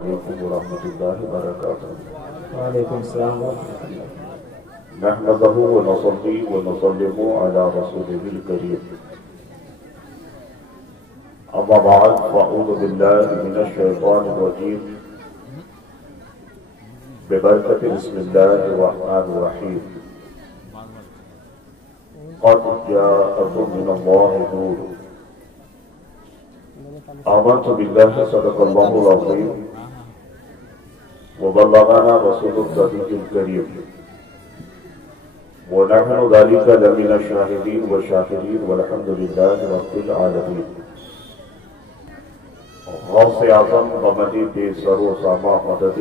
علیکم ورحمۃ اللہ وبرکاتہ۔ وعلیکم السلام ورحمۃ اللہ۔ نحمده ونصلي ونسلم على رسوله الكريم، اما بعد فاعوذ بالله من الشيطان الرجيم، ببركة بسم الله الرحمن الرحيم، قد جاءكم من الله نور، آمنت بالله صدق الله العظيم وبلغنا رسول الصديق الكريم، ونحن ذلك لمن الشاهدين والشاكرين والحمد لله رب العالمين۔ غوث اعظم بمدد سر و ساما مدد،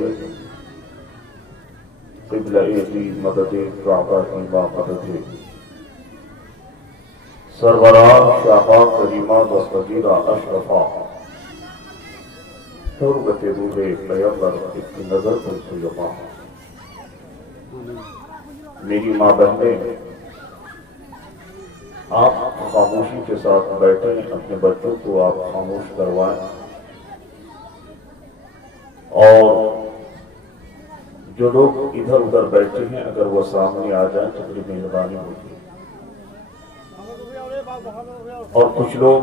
قبلہ دی مدد کعبہ کی ما مدد، سروران شاہا کریمہ دستگیرہ اشرفا، حرمت روح پیغمبر ایک نظر پر سیما۔ میری ماں بہنیں، آپ خاموشی کے ساتھ بیٹھیں، اپنے بچوں کو آپ خاموش کروائیں، اور جو لوگ ادھر ادھر بیٹھے ہیں اگر وہ سامنے آ جائیں تو بڑی مہربانی ہوگی۔ اور کچھ لوگ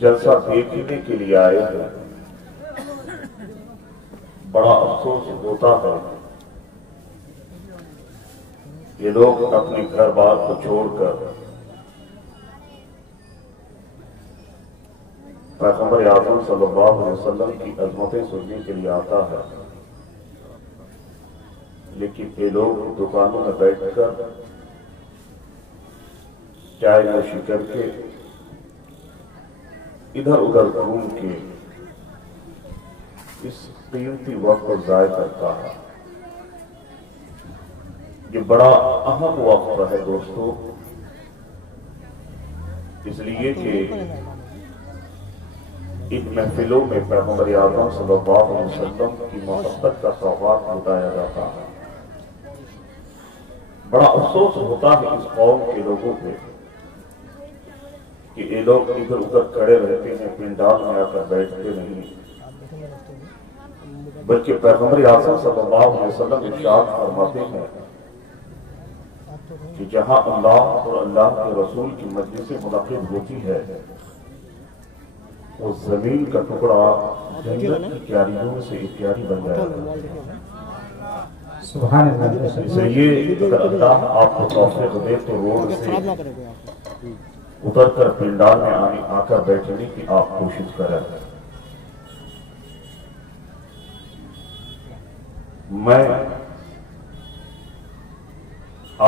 جلسہ دیکھنے کے لیے آئے ہیں، بڑا افسوس ہوتا ہے یہ لوگ اپنے گھر بار کو چھوڑ کر پیغمبر اعظم صلی اللہ علیہ وسلم کی عظمتیں سننے کے لیے آتا ہے، لیکن یہ لوگ دکانوں میں بیٹھ کر چائے نوشی کر کے ادھر ادھر گھوم کے اس قیمتی وقت کو ضائع کرتا ہے۔ یہ بڑا اہم وقت ہے دوستو، اس لیے کہ ان محفلوں میں پیغمبر اعظم صلی اللہ علیہ وسلم کی محبت کا سوغات لٹایا جاتا ہے۔ بڑا افسوس ہوتا ہے اس قوم کے لوگوں پہ کہ یہ لوگ ادھر ادھر کھڑے رہتے ہیں، پنڈال میں آ کر بیٹھتے نہیں، بلکہ پیغمبر اعظم صلی اللہ علیہ وسلم ارشاد فرماتے ہیں کہ جہاں اللہ اور اللہ کے رسول کی مجلس منعقد ہوتی ہے وہ زمین کا ٹکڑا جنت کی کیاریوں سے ایک کیاری بن جائے گا۔ سبحان اللہ۔ اس لیے اگر اللہ آپ کو توفیق دے تو روڈ سے اتر کر پنڈال میں آ کر بیٹھنے کی آپ کوشش کریں۔ میں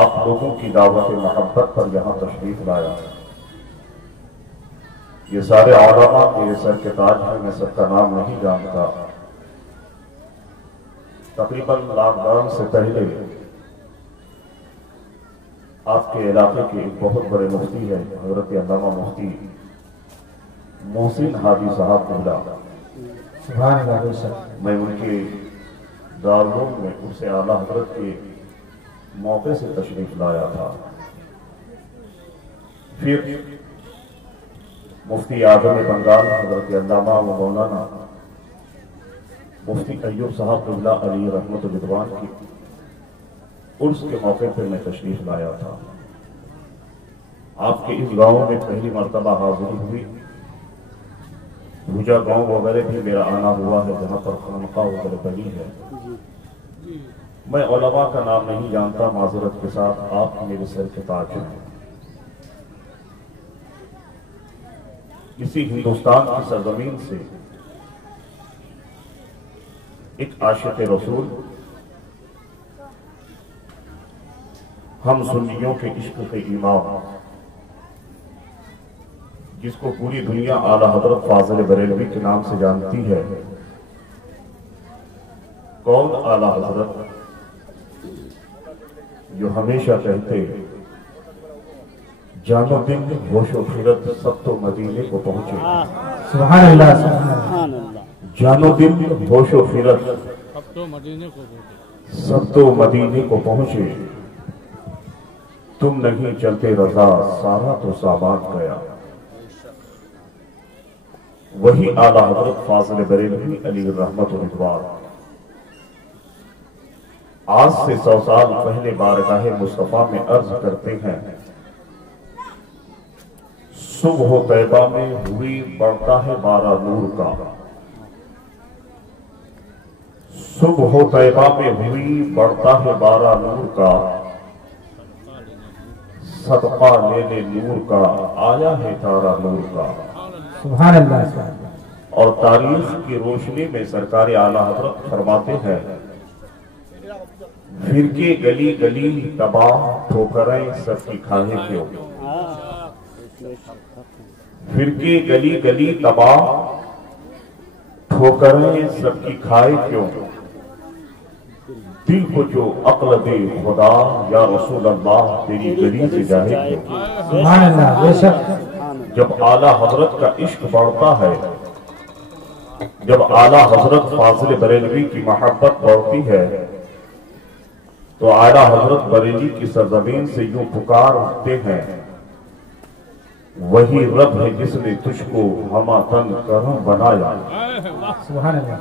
آپ لوگوں کی دعوت محبت پر یہاں تشریف لایا۔ یہ سارے علماء میرے سر کے تاج ہیں، میں سب کا نام نہیں جانتا۔ تقریباً لاک ڈاؤن سے پہلے آپ کے علاقے کے ایک بہت بڑے مفتی ہیں، حضرت علامہ مفتی محسن ہادی صاحب قبلہ، سبحان اللہ۔ میں ان کے دارالعلوم میں ان سے اعلیٰ حضرت کے موقع سے تشریف لایا تھا۔ پھر مفتی اعظم بنگال حضرت علامہ و مولانا مفتی ایوب صاحب قبلہ علی رحمت الرضوان کی عرس کے موقع پر میں تشریف لایا تھا۔ آپ کے اس گاؤں میں پہلی مرتبہ حاضری ہوئی۔ بھوجا گاؤں وغیرہ بھی میرا آنا ہوا ہے جہاں پر خانقاہ وغیرہ بنی ہے۔ میں علماء کا نام نہیں جانتا، معذرت کے ساتھ، آپ میرے سر کے تاج ہیں۔ اسی ہندوستان کی سرزمین سے ایک عاشق رسول، ہم سنیوں کے عشق کے امام، جس کو پوری دنیا اعلیٰ حضرت فاضل بریلوی کے نام سے جانتی ہے۔ کون اعلیٰ حضرت؟ جو ہمیشہ کہتے جانو دل ہوش و خیرت سب تو مدینے کو پہنچے۔ سبحان اللہ، سبحان اللہ۔ جانو دل ہوش و خیرت سب تو مدینے کو پہنچے، تم نہیں چلتے رضا سارا تو سامان گیا۔ وہی اعلیٰ حضرت فاضل بریلوی علیہ الرحمت و رضوان آج سے 100 سال پہلے بارگاہ مصطفیٰ میں عرض کرتے ہیں، صبح طیبہ میں ہوئی بڑھتا ہے بارہ نور کا، صبح طیبہ میں ہوئی بڑھتا ہے بارہ نور کا، صدقہ لینے نور کا آیا ہے تارا نور کا۔ سبحان اللہ۔ اور تاریخ کی روشنی میں سرکار اعلیٰ حضرت فرماتے ہیں، فرقے گلی گلی تباہ ٹھوکریں سب کی کھائے کیوں، فرقے گلی گلی تباہ ٹھوکریں سب کی کھائے کیوں، دل کو جو عقل دے خدا یا رسول اللہ تیری گلی سے جائے کیوں۔ سبحان اللہ، بے شک۔ جب اعلیٰ حضرت کا عشق بڑھتا ہے، جب اعلیٰ حضرت فاضل بریلوی کی محبت بڑھتی ہے، تو اعلیٰ حضرت بریلی کی سرزمین سے یوں پکار اٹھتے ہیں، وہی رب ہے جس نے تجھ کو ہمہ تن کرم بنایا، سبحان اللہ۔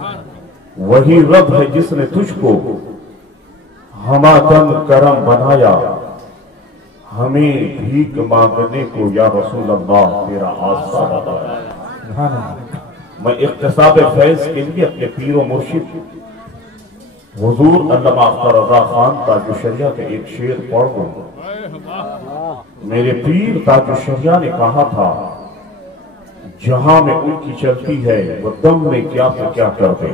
وہی رب ہے جس نے تجھ کو ہمہ تن کرم بنایا، ہمیں بھیک مانگنے کو یا رسول اللہ تیرا آسا بتایا۔ سبحان اللہ۔ میں اقتصاب فیض کے لیے اپنے پیر و مرشد حضور علامہ اختر رضا خان تاج الشریعہ کے ایک شعر پڑھ دوں۔ میرے پیر تاج الشریعہ نے کہا تھا، جہاں میں ان کی چلتی ہے وہ دم میں کیا سے کیا کر دے،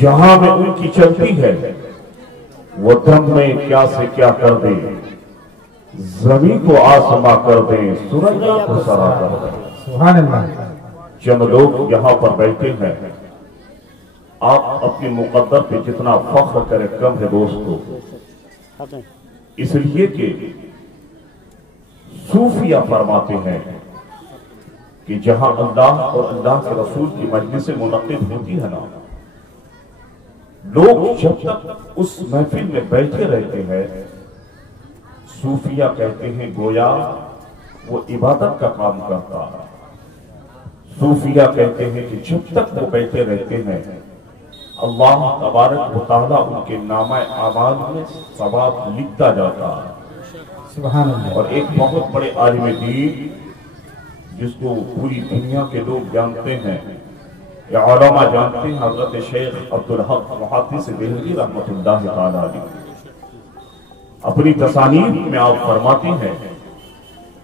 جہاں میں ان کی چلتی ہے وہ دم میں کیا سے کیا کر دے، زمین کو آسما کر دے سورجا کو سرا کر دے۔ سبحان اللہ۔ چند لوگ یہاں پر بیٹھے ہیں، آپ اپنی مقدر پہ جتنا فخر کریں کم ہے دوستو، اس لیے کہ صوفیہ فرماتے ہیں کہ جہاں اللہ اور اللہ کے رسول کی مجلس منعقد ہوتی ہے نا، لوگ جب تک اس محفل میں بیٹھے رہتے ہیں، صوفیہ کہتے ہیں گویا وہ عبادت کا کام کرتا ہے۔ صوفیہ کہتے ہیں کہ جب تک وہ بیٹھے رہتے ہیں، اللہ تبارک و تعالیٰ ان کے نامہ اعمال میں ثواب لکھتا جاتا ہے۔ سبحان اللہ۔ اور ایک بہت بڑے عالم دین جس کو پوری دنیا کے لوگ جانتے ہیں یا علماء جانتے ہیں، حضرت شیخ عبدالحق محدث دہلوی رحمت اللہ تعالیٰ علیہ، اپنی تصانیف میں آپ فرماتے ہیں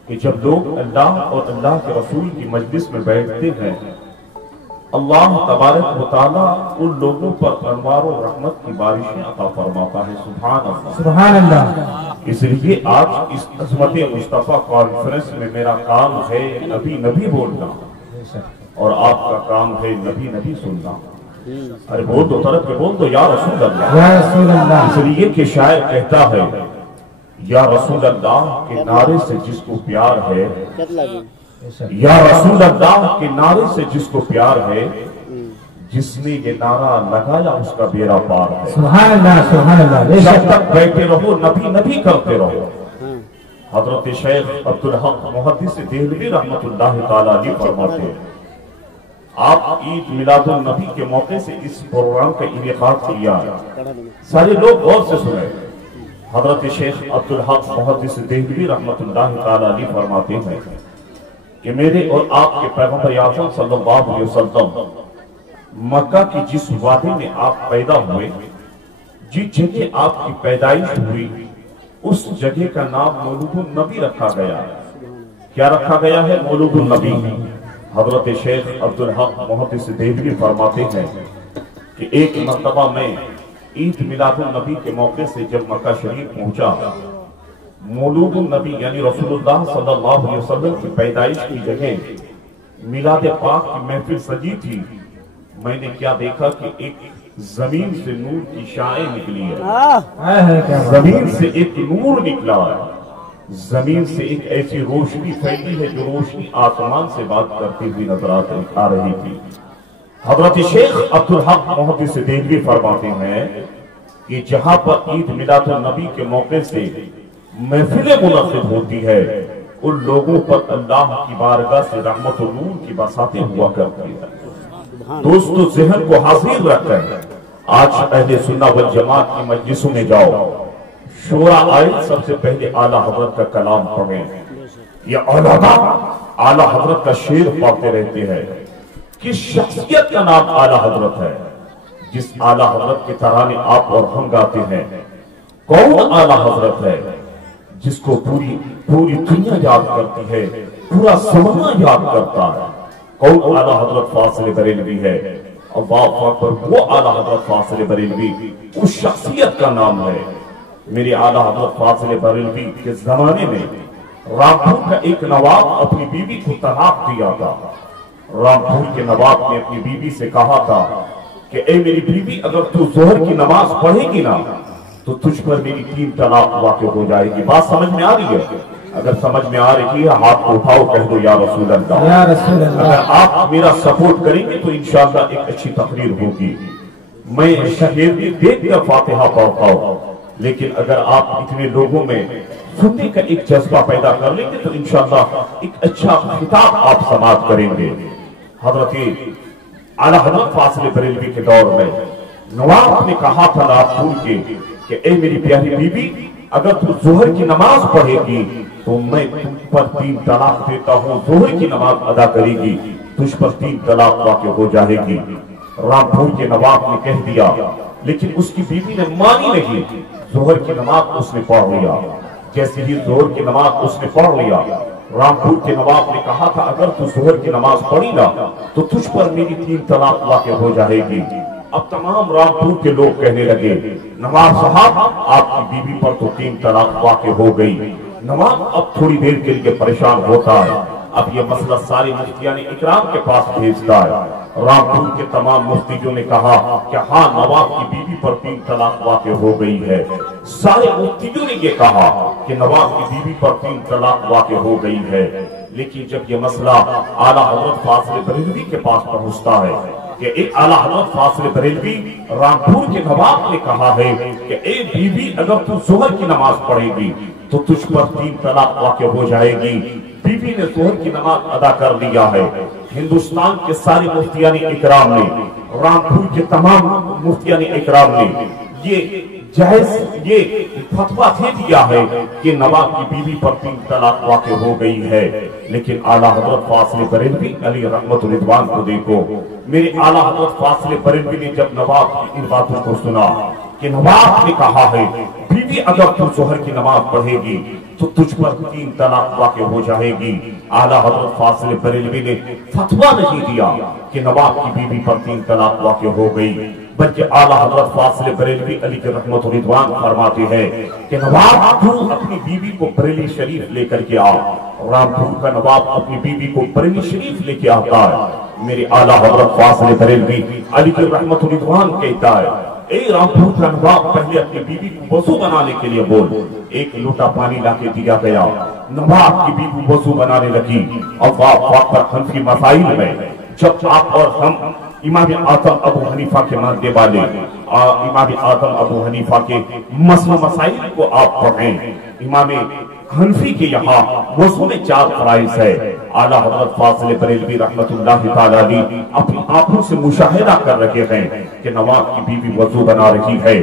کہ جب لوگ اللہ اور اللہ کے رسول کی مجلس میں بیٹھتے ہیں، اللہ تبارک و تعالیٰ ان لوگوں پر انوار و رحمت کی بارشیں عطا فرماتا ہے۔ سبحان اللہ۔ سبحان اللہ۔ اس لیے آج اس عظمت مصطفیٰ کانفرنس میں میرا کام ہے نبی نبی بولنا، اور آپ کا کام ہے نبی نبی سننا۔ ارے بول دو، طرف پہ بول دو، یا رسول اللہ، یا رسول اللہ۔ اس لیے کہ شاعر کہتا ہے، یا رسول اللہ کے نعرے سے جس کو پیار ہے، یا رسول اللہ کے نعرے سے جس کو پیار ہے، جس نے یہ نعرہ لگایا اس کا بیڑا پار ہے۔ سبحان اللہ، سبحان اللہ۔ جب تک بیٹھے رہو نبی نبی کرتے رہو۔ حضرت شیخ عبدالحق محدث دہلوی رحمت اللہ تعالیٰ علیہ فرماتے ہیں، آپ عید میلاد النبی کے موقع سے اس پروگرام کا انعقاد کیا، سارے لوگ غور سے سنیں۔ حضرت شیخ عبدالحق محدث دہلوی رحمت اللہ تعالیٰ علیہ فرماتے ہیں کہ میرے اور آپ کے پیغمبر اعظم صلی اللہ علیہ وسلم مکہ کی جس وادی میں آپ پیدا ہوئے، جس جگہ آپ کی پیدائش ہوئی، اس جگہ کا نام مولود النبی رکھا گیا۔ کیا رکھا گیا ہے؟ مولود النبی۔ حضرت شیخ عبدالحق محدث دہلوی فرماتے ہیں کہ ایک مرتبہ میں عید میلاد النبی کے موقع سے جب مکہ شریف پہنچا، مولود النبی یعنی رسول اللہ صلی اللہ علیہ وسلم کی پیدائش کی جگہ میلاد پاک کی محفل سجی تھی، میں نے کیا دیکھا کہ ایک زمین سے نور کی شعاعیں نکلی ہے، زمین سے ایک نور نکلا ہے، زمین سے ایک ایسی روشنی پھیلی ہے جو روشنی آسمان سے بات کرتی ہوئی نظر آ رہی تھی۔ حضرت شیخ عبدالحق محدث دہلوی فرماتے ہیں کہ جہاں پر عید میلاد النبی کے موقع سے محفلیں منعقد ہوتی ہے، उन लोगों पर अल्लाह की बारगाह से रहमत और नूर की बरसातें हुआ करती है। दोस्तों, ज़हन को हाजिर रखकर आज अहले सुन्ना वल जमात की मजलिसों में जाओ, शोरा आए, सबसे पहले आला हजरत का कलाम पढ़ें। ये औलादा आला हजरत का शेर पढ़ते रहते हैं। किस शख्सियत का नाम आला हजरत है? जिस आला हजरत के तराने आप और हम गाते हैं। कौन आला हजरत है? जिसको पूरी दुनिया याद करती है, पूरा ज़माना याद करता है। कौन आला हजरत फासिल बरेलवी है? अल्लाह अकबर, वो आला हजरत फासिल बरेलवी उस शख्सियत का नाम है। मेरे आला हजरत फासिल बरेलवी के जमाने में रामपुर का एक नवाब अपनी बीवी को तलाक दिया था। रामपुर के नवाब ने अपनी बीवी से कहा था कि ए मेरी बीवी, अगर तू जोहर की नमाज पढ़ेगी ना तो तुझ पर मेरी 3 तलाक वाक़ हो जाएगी। बात समझ में आ रही है? अगर समझ में आ रही है हाथ को उठाओ, कह दो या रसूल अल्लाह। या रसूल अल्लाह। अगर आप मेरा सपोर्ट करेंगे तो इंशाअल्लाह एक अच्छी तकरीर होगी। मैं शहीद देख कर फातिहा पढ़ता हूं, लेकिन अगर आप इतने लोगों में सुनने का एक जज्बा पैदा कर लेंगे तो इंशाअल्लाह एक अच्छा खिताब आप समाप्त करेंगे। हजरत आला हजरत फासिल बरेलवी के दौर में नवाब ने कहा था रामपुर के कि ए मेरी प्यारी बीबी, अगर तू जोहर की नमाज पढ़ेगी तो मैं तुम पर 3 तलाक देता हूं। जोहर की नमाज अदा करेगी, तुझ पर 3 तलाक वाक़ हो जाएगी। रामपुर के नवाब ने कह दिया, लेकिन उसकी बीवी ने मानी नहीं। जोहर की नमाज उसने पढ़ लिया। जैसे ही जोहर की नमाज उसने पढ़ लिया, रामपुर के नवाब ने कहा था, अगर तू जोहर की नमाज पढ़ी ना तो तुझ पर मेरी 3 तलाक वाक़ हो जाएगी। अब तमाम रामपुर के लोग कहने लगे, नवाब साहब आपकी बीवी पर तो 3 तलाक वाक़ हो गई। नवाब अब थोड़ी देर के लिए परेशान होता है। अब ये मसला सारे मुफ्तियान इकराम के पास भेजता है। रामपुर के तमाम मुफ्तियों ने कहा कि हाँ, नवाब की बीवी पर 3 तलाक वाक़ हो गई है। सारे मुफ्तियों ने ये कहा कि नवाब की बीवी पर 3 तलाक वाक़ हो गई है। लेकिन जब ये मसला आला हजरत फासिल बरेलवी के पास पहुंचता है कि एक आला हजरत फासिल बरेलवी, रामपुर के नवाब ने कहा है कि ए बीवी, अगर तू जोहर की नमाज पढ़ेगी तो तुझ पर 3 तलाक वाक़ हो जाएगी। बीवी ने जोहर की नमाज अदा कर लिया है। हिंदुस्तान के सारे मुफ्तियान इकराम ने, रामपुर के तमाम मुफ्तियान इकराम ने ये फतवा दे दिया है कि नवाब की बीवी पर 3 तलाक वाक़ हो गई है। लेकिन आला हजरत फासिल बरेलवी अली रहमत रिदवान को देखो, मेरे आला हजरत फासिल बरेलवी ने जब नवाब की इन बातों को सुना कि नवाब ने कहा है, बीवी अगर तू जोहर की नमाज पढ़ेगी तो तुझ पर 3 तलाक वाक़ हो जाएगी। आला हजरत फासिल बरेलवी ने फतवा नहीं दिया कि नवाब की बीवी पर 3 तलाक वाक़ हो गई, बल्कि आला हजरत फासिल बरेलवी अली के रहमत और रिदवान फरमाते हैं कि नवाब तू अपनी बीवी को बरेली शरीफ लेकर के आ। रामपुर का नवाब अपनी बीवी को बरेली शरीफ लेके आता है। मेरे आला हजरत फासिल बरेलवी अली के रहमत और रिदवान कहता है, ए रामपुर का नवाब, पहले अपनी बीवी को वजू बनाने के लिए बोल। एक लोटा पानी लाके दिया गया। नवाब की बीवी वजू बनाने लगी। और हनफी मसाइल में जब आप और हम इमाम आजम अबू हनीफा के मानने वाले इमाम आजम अबू हनीफा के मसला मसाइल को आप पढ़ें, इमाम हनफी के यहाँ वज़ू में 4 फराइज़ है। आला हज़रत फासिल बरेलवी रहमतुल्लाह ताला अलैह अपनी आंखों से मुशाहिदा कर रहे हैं कि नवाब की बीवी वज़ू बना रही है।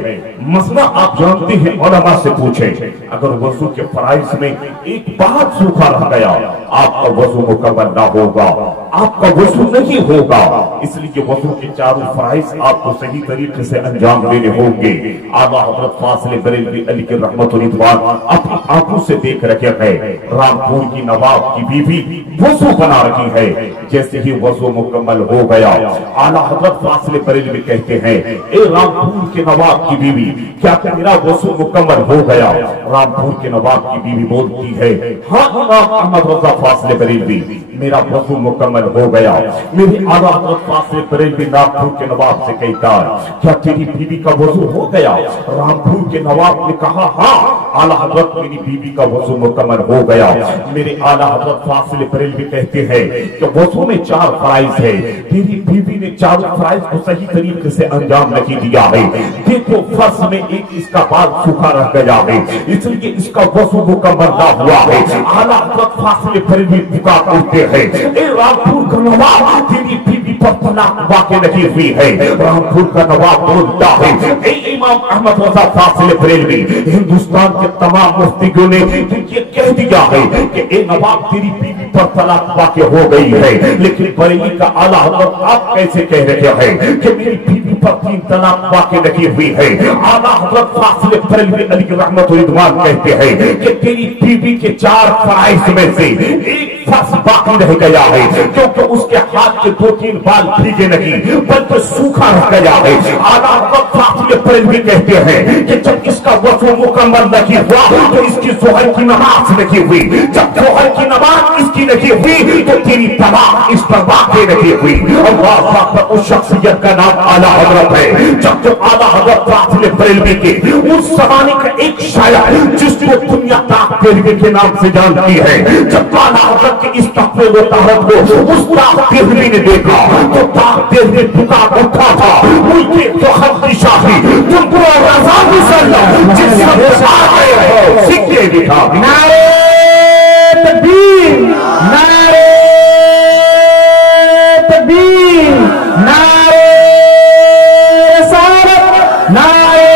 मसला आप जानते हैं, उलमा से पूछें, अगर वज़ू के फराइज़ में एक बात सूखा रह गया, आपका वज़ू मुकम्मल ना होगा, आपका वज़ू नहीं होगा। इसलिए वज़ू के 4 फराइज़ आपको सही तरीके से अंजाम देने होंगे। आला हज़रत फासिल बरेलवी अली के रहमत और रिदवान अपनी आंखों से देख रखे हैं, रामपुर की नवाब की बीवी वज़ू बना रही है। जैसे ही वज़ू मुकम्मल हो गया, आला हज़रत फासिल बरेलवी कहते हैं, ए रामपुर के नवाब की बीवी, क्या तेरा वज़ू मुकम्मल हो गया? रामपुर के नवाब की बीवी बोलती है, हाँ इमाम अहमद रज़ा फासिल बरेलवी, मेरा वज़ू मुकम्मल हो गया। मेरे आला हज़रत फासिल बरेलवी रामपुर के नवाब से कहता है, क्या तेरी बीवी का वज़ू हो गया? रामपुर के नवाब ने कहा, हाँ आला हजरत मेरी बीवी का वजू मुकम्मल हो गया। मेरे आला हजरत फासिल बरेलवी कहते हैं कि वजू में 4 फराइज है, तेरी बीवी ने 4 फराइज को सही तरीके से अंजाम नहीं दिया है। देखो फर्ज में एक इसका बाल सूखा रह गया है, इसलिए इसका वजू मुकम्मल ना हुआ है। आला हजरत फासिल बरेलवी पुकार उठते हैं, ए रामपुर का नवाब, तेरी बीवी पर तलाक वाक़ नहीं हुई है। रामपुर का नवाब बोलता है, ए इमाम अहमद रजा फासिल बरेलवी, हिंदुस्तान के तमाम मुफ्तियों ने ये कह दिया है कि ए नवाब तेरी बीवी पर तलाक वाक़ हो गई है, लेकिन बरेली का आला हजरत आप कैसे कह रहे हैं कि मेरी बीवी पर 3 तलाक वाक़ नहीं हुई है। आला हजरत फासिल बरेलवी अलैहि रहमत व रिदवान कहते हैं कि तेरी बीवी के 4 फराइज में से एक फर्ज बाकी रह गया है, क्योंकि उसके हाथ के 2-3 बाल भीगे नहीं बल्कि सूखा रह गया है। आला हजरत फासिल बरेलवी कहते हैं कि जब इसका वजू मुकम्मल नहीं हुआ तो इसकी ज़ोहर की नमाज नहीं हुई, जब ज़ोहर की नमाज इसकी नहीं हुई तो तेरी तलाक इस पर वाक़ नहीं हुई। अल्लाह अकबर, उस शख्सियत का नाम आला हजरत है। जब तो आला हजरत फासिल बरेलवी के उस ज़माने का एक शायर जिसको दुनिया ताक बरेलवी के नाम से जानती है, जब आला हजरत के इस तकवे व तारत को उस ताक बरेलवी ने देखा तो ताक बरेलवी पुकार उठा था, मुल्के फ़ख्र की शाही तुमको रज़ा मुसल्लम जिस वक्त आ गए हो सिक्के दिखा। नारे तकबीर, नारे तकबीर, नारे रसालत, नारे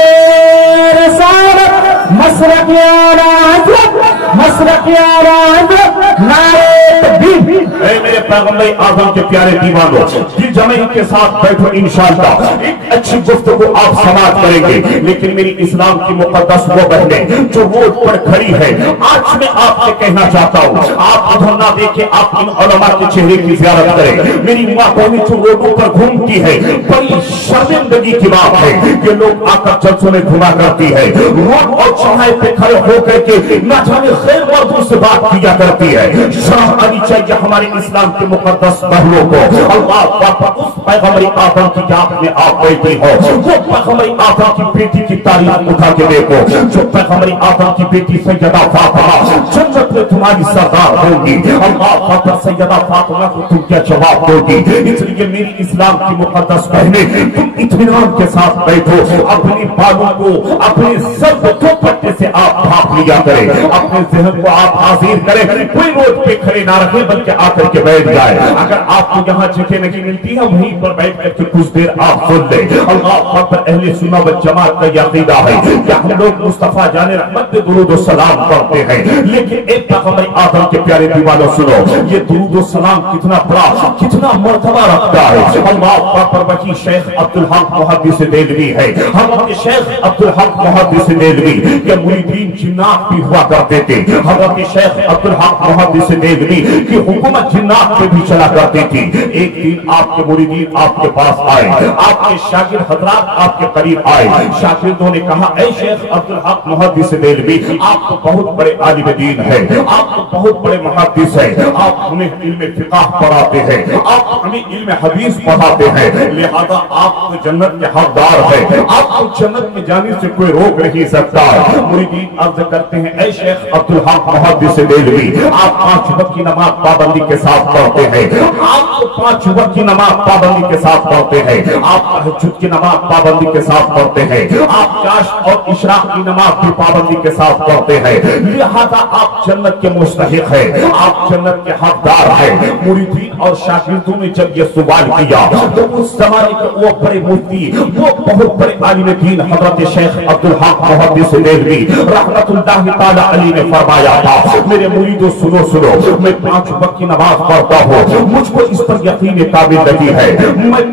रसालत, मसरक या हज़रत, मसरक या हज़रत, नारे तकबीर। ऐ मेरे पैगंबर आज़म के प्यारे दीवानों, ये जमे के साथ बैठो इंशाअल्लाह एक अच्छी गुफ्तगू आप समाप्त करेंगे। लेकिन मेरी इस्लाम की मुक़द्दस वो बहनें जो रोड पर खड़ी है, आज मैं आपसे कहना चाहता हूँ, आप उधर ना देखें, आप इन उलमा के चेहरे की ज़ियारत करें। मेरी माँ बहनें जो रोडों पर घूमती है, बड़ी शर्मिंदगी की बात है, ये लोग आकर जलसों में घुमा करती है, रोड और चौराहे पे खड़े होकर के न जाने खैर मर्दों से बात किया करती है। शर्म आनी चाहिए हमारे इस्लाम के मुक़द्दस बहनों को। अल्लाह पाक उस पैगंबर आदम की जात में आप बैठी हो, वो पैगंबर आदम की बेटी की तारीफ उठा के देखो, जो पैगंबर आदम की बेटी सैयदा फातिमा जन्नत में तुम्हारी सरदार होगी। अल्लाह पाक सैयदा फातिमा को तुम क्या जवाब दोगी? इसलिए मेरी इस्लाम की मुक़द्दस बहनें, तुम इत्मीनान के साथ बैठो, अपने बालों को अपने सर को दुपट्टे से आप ढांप लिया करें, अपने ज़हन को आप हाजिर करें, कोई रोड पे खड़े ना रहे बल्कि आकर के बैठ जाए। अगर आपको यहाँ जगह नहीं मिलती है वहीं पर बैठ करके कुछ देर आप सुन ले। अल्लाह पर अहले सुन्नत व जमात का अक़ीदा है कि हम लोग मुस्तफा जाने रहमत पे दुरूद व सलाम पढ़ते हैं, लेकिन एक पैगंबर आदम के प्यारे दीवानों सुनो, ये दुरूद व सलाम कितना बड़ा कितना मर्तबा रखता है। अल्लाह पर वही शेख अब्दुल हक मुहद्दिस देलवी है, हमारे शेख अब्दुल हक मुहद्दिस देलवी के मुरीदीन जिन्नात भी हुआ करते थे। हमारे शेख अब्दुल हक मुहद्दिस देलवी की हुकूमत जिन्नात पे भी चला करती थी। एक दिन आपके मुरीदीन आपके पास आए, आपके शागिर्द हजरात आपके करीब आए। शागिर्दों ने कहा, ऐ शेख अब्दुल हक मुहद्दिस देलवी, आप तो बहुत बड़े आलिम दीन है, आप तो बहुत बड़े मुहद्दिस है, आप हमें इल्म फिक़ह पढ़ाते हैं, आप हमें इल्म हदीस पढ़ाते हैं, लिहाजा आप तो जन्नत के हकदार है, आपको जन्नत में जाने से कोई रोक नहीं सकता। मुरीदीन अर्ज करते हैं, ऐ शेख अब्दुल हक मुहद्दिस देलवी, आप 5 वक्त की नमाज पाबंदी के साथ पढ़ते हैं, आप तो 5 वक्त की नमाज पाबंदी के साथ पढ़ते हैं, आप तहज्जुद की नमाज पाबंदी के साथ पढ़ते हैं, आप काश और इशराक की नमाज भी पाबंदी के साथ पढ़ते हैं, लिहाजा आप जन्नत के मुस्तहिक है, आप जन्नत के हकदार है। मुरीदीन और शागिर्दों ने जब ये सवाल किया तो उस जमाने के वो बड़े मुफ्ती, वो बहुत बड़े आलिम दीन हजरत शेख अब्दुल हक मुहद्दिस देलवी रहमतुल्लाह ताला अलैहि ने फरमाया था, मेरे मुरीदों सुनो सुनो, मैं 5 वक्त की नमाज पढ़ता हूँ, मुझको इस पर यकीन काबिल नहीं है,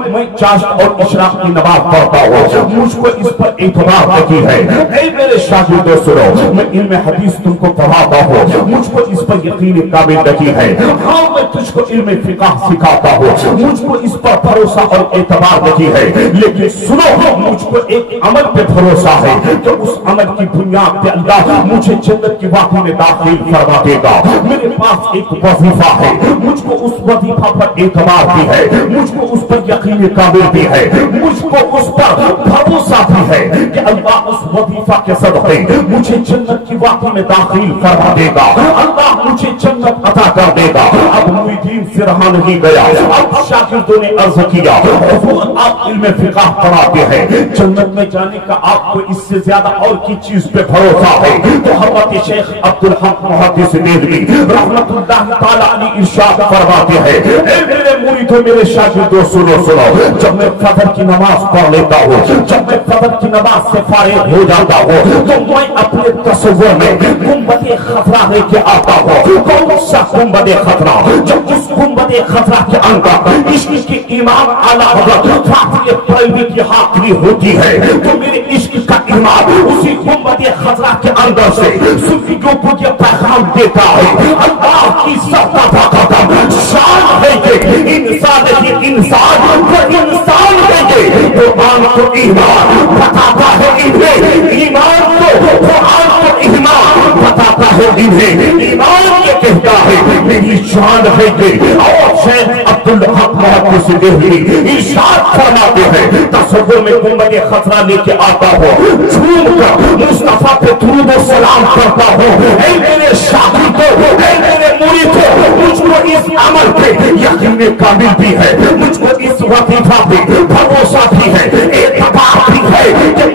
मैं चाश्त और इशराक की नमाज पढ़ता हूँ, मुझको इस पर एतबार नहीं है। ऐ मेरे शागिर्दों सुनो, मैं इल्म हदीस तुमको पढ़ाता हूँ, मुझको इस पर यकीन काबिल नहीं है। हाँ, मैं तुझको इल्म फिक़ह सिखाता हूँ, मुझको इस पर भरोसा और एतबार नहीं है, लेकिन सुनो, मुझको کو ایک عمل پہ بھروسہ ہے کہ اس عمل کی بنیاد پہ اللہ مجھے جنت کی وادی میں داخل فرما دے گا. میرے پاس ایک وظیفہ ہے, مجھ کو اس وظیفہ پر اعتماد بھی ہے, مجھ کو اس پر یقین کامل بھی ہے, مجھ کو اس پر بھروسہ بھی ہے کہ اللہ اس وظیفہ کے صدقے مجھے جنت کی وادی میں داخل فرما دے گا, اللہ مجھے جنت عطا کر دے گا. اب مریدین سے رہا نہیں گیا, اب شاگردوں نے عرض کیا حضور آپ علم فقہ پڑھاتے ہیں, جنت میں جانے کا آپ کو اس سے زیادہ اور کی چیز پہ بھروسہ ہے؟ تو حضرت شیخ عبدالحق محدث دہلوی رحمت اللہ تعالی علیہ ارشاد فرماتے ہیں, اے میرے مریدوں میرے شاگردوں سنو سنو, جب میں فجر کی نماز پڑھ لیتا ہوں, جب میں فجر کی نماز سے فارغ ہو جاتا ہوں, تو میں اپنے تصور میں گنبد خضرا لے کے آتا ہوں. کون سا گنبد خضرا؟ جب اس گنبد خضرا کے اندر عشق کے امام اعلیٰ حضرت فاطمی بریلوی کی حاضری ہوتی ہے, تو میرے عشق کا امام اسی گنبد خضرا کے اندر سے صوفیوں کو یہ پیغام دیتا ہے, اللہ کی سرتابہ قدم شان ہے کہ انسان ہی انسان وہ انسان ہے کہ قرآن کو ایمان بتاتا ہے انہیں, ایمان کو قرآن کو ایمان بتاتا ہے انہیں, ایمان یہ کہتا ہے میری شان ہے کہ. اور شیخ عبدالحق محدث دہلوی ارشاد فرماتے ہیں تصور میں گنبد خضرا لے کے آتا ہوں, جھوم کر مصطفیٰ پہ درود و سلام کرتا ہوں, اے میرے شاگردوں, اے میرے مریدوں, مجھ کو اس عمل پہ یقین کامل بھی ہے, مجھ کو اس وظیفہ پہ بھروسہ بھی ہے, اعتبار بھی ہے کہ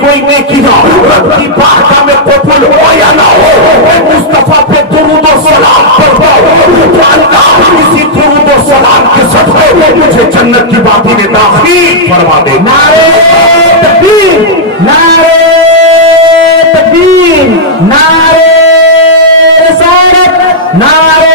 کوئی نیکیاں رب کی بارگاہ میں قبول ہو یا نہ ہو, اے مصطفیٰ پہ درود و سلام کرتا ہوں, تو اللہ اسی درود و سلام کے صدقے مجھے جنت کی وادی میں داخل فرما دے. نعرے تکبیر, نعرے تکبیر, نعرے رسالت, نعرے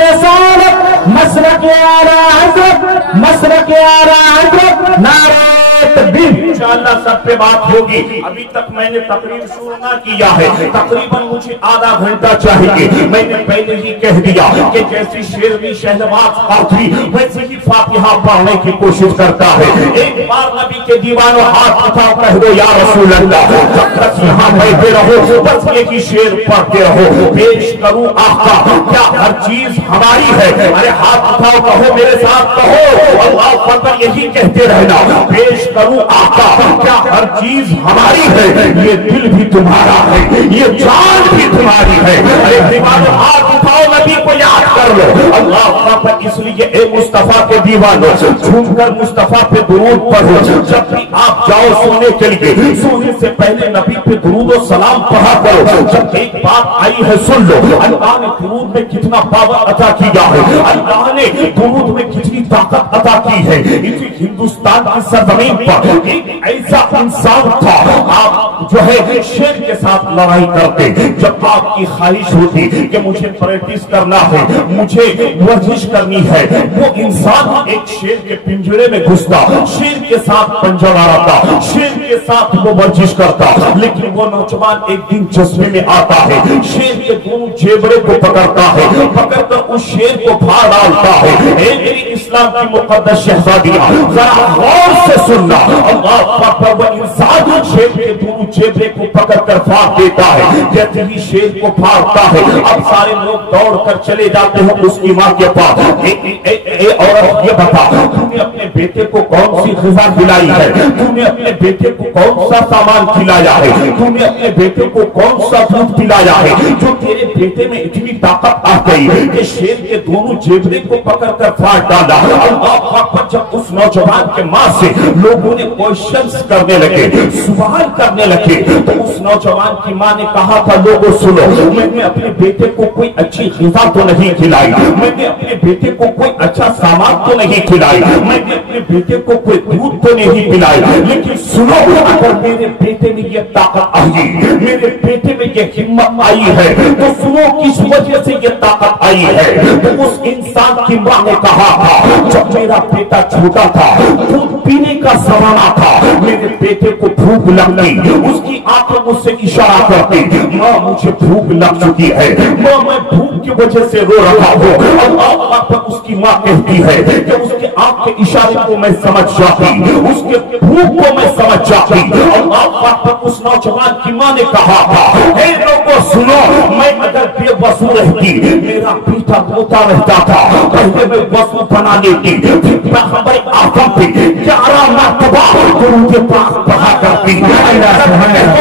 رسالت, مسلک اعلیٰ حضرت, مسلک اعلیٰ حضرت, نعرے تکبیر. انشاءاللہ سب پہ بات ہوگی. ابھی تک میں نے تقریر شروع نہ کیا ہے, تقریباً مجھے آدھا گھنٹہ چاہیے. میں نے پہلے ہی کہہ دیا کہ جیسی شیروی شہنواز قادری ویسے ہی فاتحہ پڑھنے کی کوشش کرتا ہے. ایک بار نبی کے دیوانوں ہاتھ اٹھاؤ کہہ دو یا رسول اللہ, جب تک یہاں بیٹھے رہو بس ایک ہی شعر پڑھتے رہو. پیش کروں آقا کیا ہر چیز ہماری ہے, ارے ہاتھ اٹھاؤ کہو میرے ساتھ کہو اللہ اکبر, یہی کہتے رہنا. پیش کروں آقا کیا ہر چیز ہماری ہے, یہ دل بھی تمہارا ہے, یہ جان بھی تمہاری ہے. ارے دیوانوں ہاتھ اٹھاؤ نبی کو یاد کر لو. اللہ اکبر, اس لیے اے مصطفیٰ کے دیوانوں جھوم کر مصطفیٰ پہ درود پڑھو. جب بھی آپ جاؤ سونے کے لیے سونے سے پہلے نبی پہ درود و سلام پڑھا کرو. جب ایک بات آئی ہے سن لو, اللہ نے درود میں کتنا پاور عطا کیا ہے, اللہ نے درود میں کتنی طاقت عطا کی ہے. اسی ہندوستان کی سرزمین پر ایک ایسا انسان تھا, آپ جو ہے شیر کے ساتھ لڑائی کرتے. جب آپ کی خواہش ہوتی کہ مجھے پریکٹس کرنا ہے, مجھے ورزش کرنی ہے, وہ انسان ایک شیر کے پنجرے میں گھستا, شیر کے ساتھ پنجہ مارتا, شیر کے ساتھ وہ ورزش کرتا. لیکن وہ نوجوان ایک دن جذبے میں آتا ہے, شیر کے دونوں جیبڑے کو پکڑتا ہے, پکڑ کر اس شیر کو پھاڑ ڈالتا ہے. اے میری اسلام کی مقدس شہزادیاں ذرا غور سے سننا, اللہ پر وہ انسان شیر کے دونوں جیبڑے کو پکڑ کر پھاڑ دیتا ہے. جیسے ہی شیر کو پھاڑتا ہے اب سارے لوگ دوڑ کر چلے جاتے ہیں اس کی ماں کے پاس. اے عورت یہ بتا, تم نے اپنے بیٹے کو کون سی غذا کھلائی ہے, تم نے اپنے بیٹے کو کون سا سامان کھلایا ہے, تم نے اپنے بیٹے کو کون سا دودھ پلایا ہے جو تیرے بیٹے میں اتنی طاقت آ گئی کہ شیر کے دونوں جیبڑے کو پکڑ کر پھاڑ ڈالا. اللہ اکبر, جب اس نوجوان کے ماں سے لوگوں نے کوشچنز کرنے لگے, سوال کرنے لگے, تو اس نوجوان کی ماں نے کہا تھا لوگوں سنو, میں نے اپنے بیٹے کو کوئی اچھی غذا تو نہیں کھلائی, میں نے اپنے بیٹے کو کوئی اچھا سامان تو نہیں کھلائی, میں نے اپنے بیٹے کو کوئی دودھ تو نہیں پلائی, لیکن سنو اگر میرے بیٹے میں یہ طاقت آئی, میرے بیٹے میں یہ ہمت آئی ہے, تو سنو کس وجہ سے یہ طاقت آئی ہے. تو اس انسان کی ماں نے کہا تھا جب میرا بیٹا چھوٹا تھا, دودھ پینے کا زمانہ تھا, میرے بیٹے کو بھوک لگتی, اس کی آنکھیں مجھ سے اشارہ کرتی, ماں مجھے بھوک لگ چکی ہے, ماں میں بھوک کی وجہ سے رو رہا ہوں. اللہ اکبر, اس کی ماں کہتی ہے کہ اس کے آنکھ کے اشارے کو میں سمجھ جاتی, اس کے بھوک کو میں तवज्जो की। अल्लाह पाक उस नौजवान की मां ने कहा था, हे लोगों सुनो, मैं अगर बेवजू रहती, मेरा बेटा रोता रहता था, पहले मैं वजू बना लेती, फिर पैगंबर आजम पे 11 मरतबा दुरूद पाक पढ़ा करती।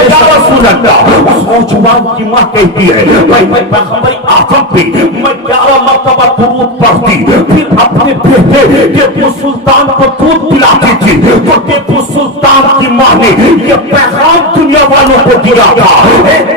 या रसूल अल्लाह, उस नौजवान की मां कहती है, भाई मैं पैगंबर आजम पे मैं 11 मरतबा दुरूद पढ़ती, फिर अपने बेटे टीपू सुल्तान को दूध पिलाती थी। तो टीपू सुल्तान की मां ने ये पैगाम दुनिया वालों को दिया था,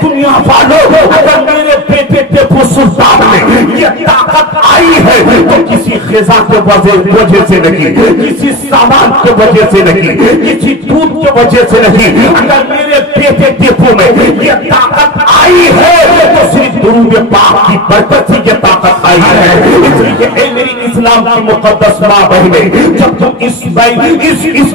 दुनिया वालों, अगर मेरे बेटे टीपू सुल्तान में ये ताकत आई है तो किसी खिजा के वजह से नहीं, किसी सामान के वजह से नहीं, किसी दूध के वजह से नहीं, अगर मेरे बेटे टीपू में ये ताकत आई है तो सिर्फ दुरूद पाक की बरकत से ये ताकत आई है। इसलिए मेरी इस्लाम की मुकद्दस मां बहनें, जब तुम इस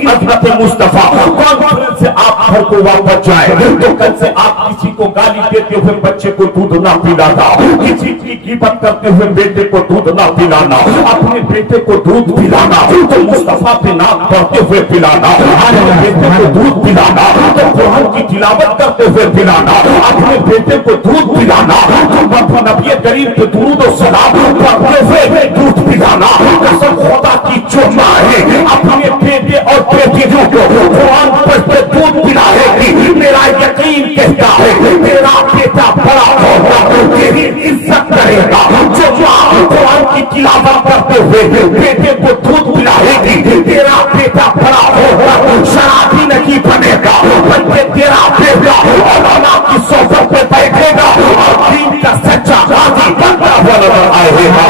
हज़रत मुस्तफा कॉन्फ्रेंस से आप घर को वापस जाए तो कल से आप किसी को गाली देते हुए बच्चे को दूध ना पिलाना, किसी की गिबत करते हुए बेटे को दूध ना पिलाना, अपने बेटे को दूध पिलाना तो मुस्तफा पे नाक पढ़ते हुए पिलाना, अपने बेटे को दूध पिलाना तो कुरान की तिलावत करते हुए पिलाना, अपने बेटे को दूध पिलाना तो नबी करीम के दुरूद और सलाम पढ़ते हुए दूध पिलाना। कसम खुदा की जो मां है अपने बेटे और बेटियों को कुरान पढ़ते दूध पिलाएगी, मेरा यकीन कहता है तेरा बेटा बड़ा होगा तेरी इज्जत करेगा। जो मां कुरान की तिलावत करते हुए बेटे को दूध पिलाएगी, तेरा बेटा बड़ा होगा शराबी नहीं बनेगा, बल्कि तेरा बेटा औलाना की सोफत पे बैठेगा और दीन का सच्चा गाजी बनता हुआ नजर आएगा।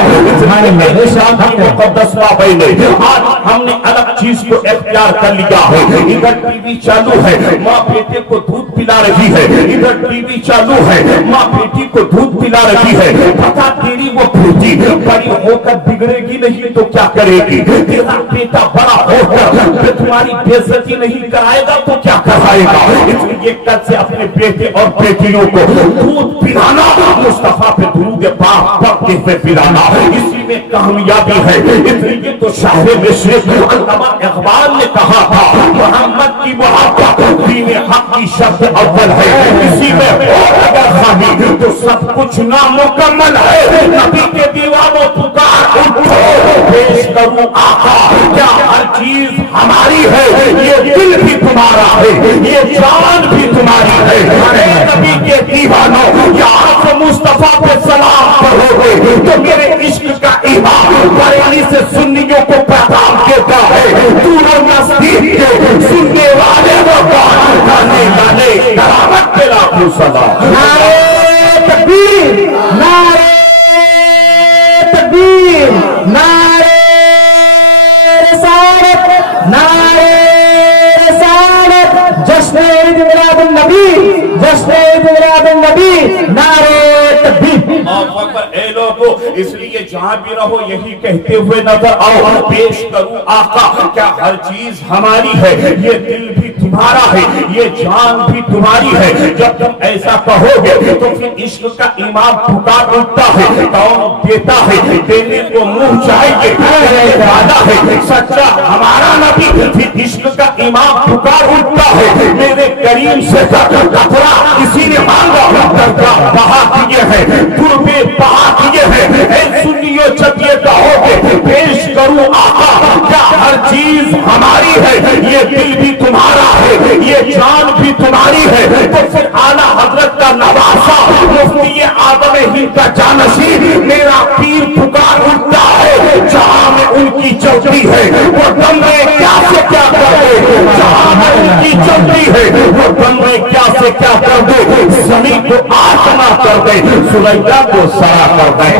आज हमने अलग चीज को इख्तियार कर लिया है, इधर टीवी चालू है, माँ बेटे को दूध पिला रही है, इधर टीवी चालू है, माँ बेटी को दूध पिला रही है। पता तेरी वो बेटी बड़ी होकर बिगड़ेगी नहीं तो क्या करेगी, तेरा बेटा बड़ा होकर तुम्हारी बेइज्जती नहीं कराएगा तो क्या कराएगा। इसलिए कल से अपने बेटे और बेटियों को दूध पिलाना, मुस्तफा पे दुरूद पाक पढ़ते हुए पिलाना, इसी में कामयाबी है। इसलिए तो शायर मिश्रिक अल्लामा इकबाल ने कहा था, मोहम्मद की मोहब्बत दीन हक की शर्त अव्वल है, इसी में अगर खामी तो सब कुछ नामुकम्मल है। नबी के दीवानों पुकार उठो, पेश करूं आका क्या हर चीज हमारी है, ये दिल भी तुम्हारा है, ये जान भी तुम्हारी है। नबी के दीवानों यहाँ से मुस्तफा पे सलाम पढ़ोगे तो मेरे इश्क का ईमान बरेली से सुन्नियों को पैगाम देता है। दूर नजदीक के सुनने वाले को गाने गाने करामत के लाखों सदा। नारे तकबीर, नारे तकबीर, नारे रिसालत, नारे रिसालत, जश्न ईद मिलादुन नबी, जश्न ईद मिलादुन नबी, नारे तकबीर। ए लोगों, इसलिए जहां भी रहो यही कहते हुए नजर आओ, पेश करूं आका क्या हर चीज हमारी है, ये दिल भी तुम्हारा है, ये जान भी तुम्हारी है। जब तुम ऐसा कहोगे तो फिर इश्क का इमाम पुकार उठता है, कौन देता है, देने को मुंह चाहिए, वादा है सच्चा हमारा नबी। फिर इश्क का इमाम पुकार उठता है, मेरे करीम से कतरा किसी ने मांगा, दरगाह बहा किए हैं, गुरबे बहा किए हैं। सुनियो जब ये कहोगे पेश करूं आका क्या हर चीज हमारी है, ये दिल भी तुम्हारा है, ये जान भी तुम्हारी है, तो फिर आला हजरत का नवासा मुफ्ती आदम हिंद का जानशी मेरा पीर पुकार उठता है। जहां में उनकी चलती है वो दम में क्या से क्या कर दे, जहां में उनकी चलती है वो दम में क्या से क्या कर दे, जमीन को आसमां कर दे, सुलैया को सरा कर दे।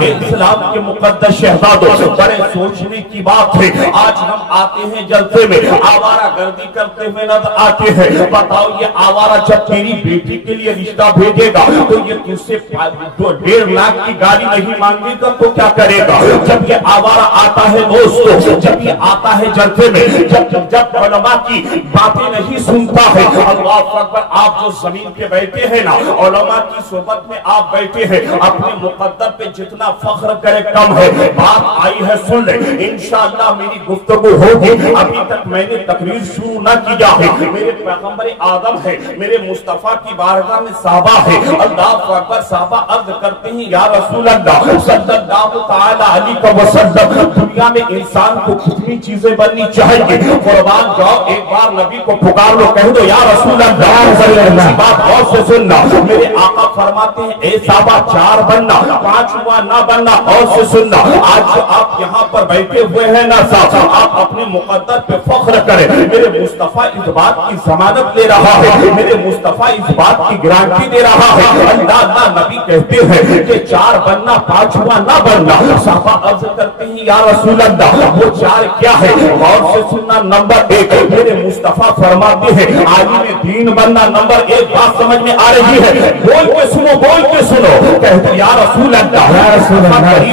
इस्लाम के मुकद्दस शहजादों, बड़े सोचने की बात है। आज हम आते हैं जलसे में आवारा गर्दी करते हुए नजर आते हैं। बताओ ये आवारा जब तेरी बेटी के लिए रिश्ता भेजेगा तो ये तुझसे 1.5 लाख की गाड़ी नहीं मांगेगा तो क्या करेगा। जब ये आवारा आता है दोस्तों, जब ये आता है जलसे में, जब उलमा की बातें नहीं सुनता है, अल्लाह अकबर, आप जो उस जमीन पे बैठे हैं ना, उलमा की सोबत में आप बैठे हैं, अपने मुकद्दर पे जितना फख्र करे कम है। बात आई है सुन ले, इंशाअल्लाह मेरी गुफ्तगू होगी। अभी तक मैंने तकरीर शुरू न किया है। मेरे पैगंबर आदम है, मेरे मुस्तफा की बारगाह में साहबा है। अल्लाह अकबर, साहबा अर्ज करते हैं या रसूल अल्लाह सल्लल्लाहु तआला अलैहि वसल्लम, दुनिया में इंसान को कितनी चीजें बननी चाहिए? कुर्बान जाओ, एक बार नबी को पुकार लो, कह दो या रसूल अल्लाह। बात और से सुनना, मेरे आका फरमाते हैं ए साहबा 4 बनना, 5वां ना बनना। और से सुनना, आज जो आप यहाँ पर बैठे हुए हैं ना साहब, आप अपने मुकद्दर पे फख्र करें। मेरे मुस्तफा इस बात की जमानत दे रहा है, मेरे मुस्तफा इस बात की गारंटी दे रहा है। अल्लाह नबी कहते हैं कि 4 बनना, 5वां ना बनना। साहबा अर्ज करते हैं या रसूल अल्लाह, वो 4 क्या है? और से सुनना, नंबर 1 मेरे मुस्तफा फरमाते हैं आलिम दीन बनना। नंबर 1 बात समझ में आ रही है? बोल के सुनो, बोल के सुनो। कहते या रसूल अल्लाह,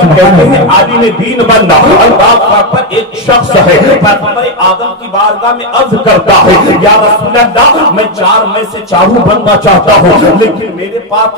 कहते हैं आलिम दीन बनना। अल्लाह पर एक शख्स है, पैगंबर आदम की बारगाह में अर्ज करता है या रसूल अल्लाह, मैं 4 में से 4 बनना चाहता हूँ, लेकिन मेरे पास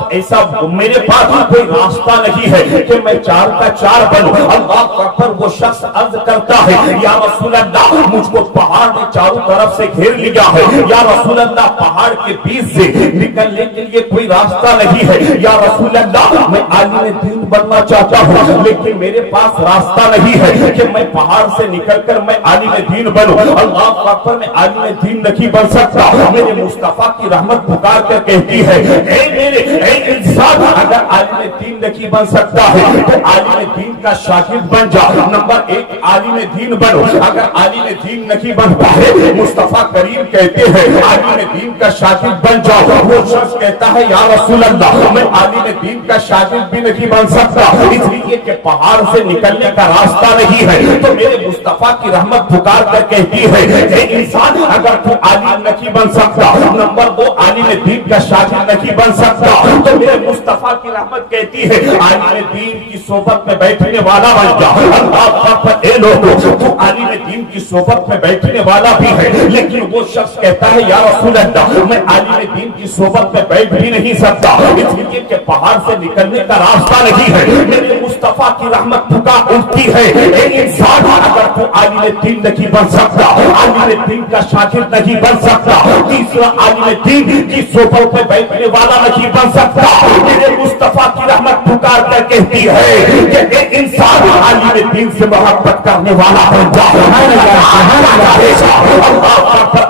कोई रास्ता नहीं है कि मैं 4 का 4 बनूं। अल्लाह पर वो शख्स अर्ज करता है या रसूल अल्लाह, मुझको पहाड़ ने चारों तरफ से घेर लिया है। या रसूल अल्लाह, पहाड़ के बीच से निकलने के लिए कोई रास्ता नहीं है। या रसूल अल्लाह, मैं आलिम दीन बनना चाहता हूँ, लेकिन मेरे पास रास्ता नहीं है कि मैं पहाड़ से निकलकर मैं आलिम दीन बनूं। अल्लाह पर मैं आलिम दीन नहीं बन सकता। मेरे मुस्तफा की रहमत पुकार कर कहती है ए इंसान, अगर आलिम दीन नहीं बन सकता है तो आलिम दीन का शागिर्द बन जा। नंबर 1 आलिम दीन बनो। अगर आलिम दीन नहीं बन पाए, मुस्तफा करीम कहते हैं आलिम दीन का शागिर्द बन जाओ। वो शख्स कहता है या रसूल अल्लाह, मैं आलिम दीन का शागिर्द भी नहीं बन सकता, इसलिए कि पहाड़ से निकलने का रास्ता नहीं है। तो मेरे मुस्तफा की रहमत पुकार कर कहती है ए इंसान, अगर तू आलिम नहीं बन सकता, नंबर 2 आलिम दीन का शागिर्द नहीं बन सकता, तो मेरे मुस्तफा की रहमत कहती है आलिम दीन की सोबत में बैठने वाला बन जा। अल्लाह पर ए लोगों, तू आलिम दीन की सोबत में बैठने वाला भी है, लेकिन वो शख्स कहता है या रसूल अल्लाह, मैं आलिम दीन की सोबत में बैठ भी नहीं सकता, इसलिए कि पहाड़ से निकलने का रास्ता नहीं है। मेरे मुस्तफा की रहमत पुकार उठती है ए इंसान, अगर तू आलिम दीन नहीं बन सकता, आलिम दीन का शागिर्द नहीं बन सकता, तीसरा आलिम दीन की सोबत में बैठने वाला नहीं बन सकता, मेरे मुस्तफा की रहमत पुकार कर कहती है कि ए इंसान आलिम दीन से मोहब्बत करने वाला बन जा।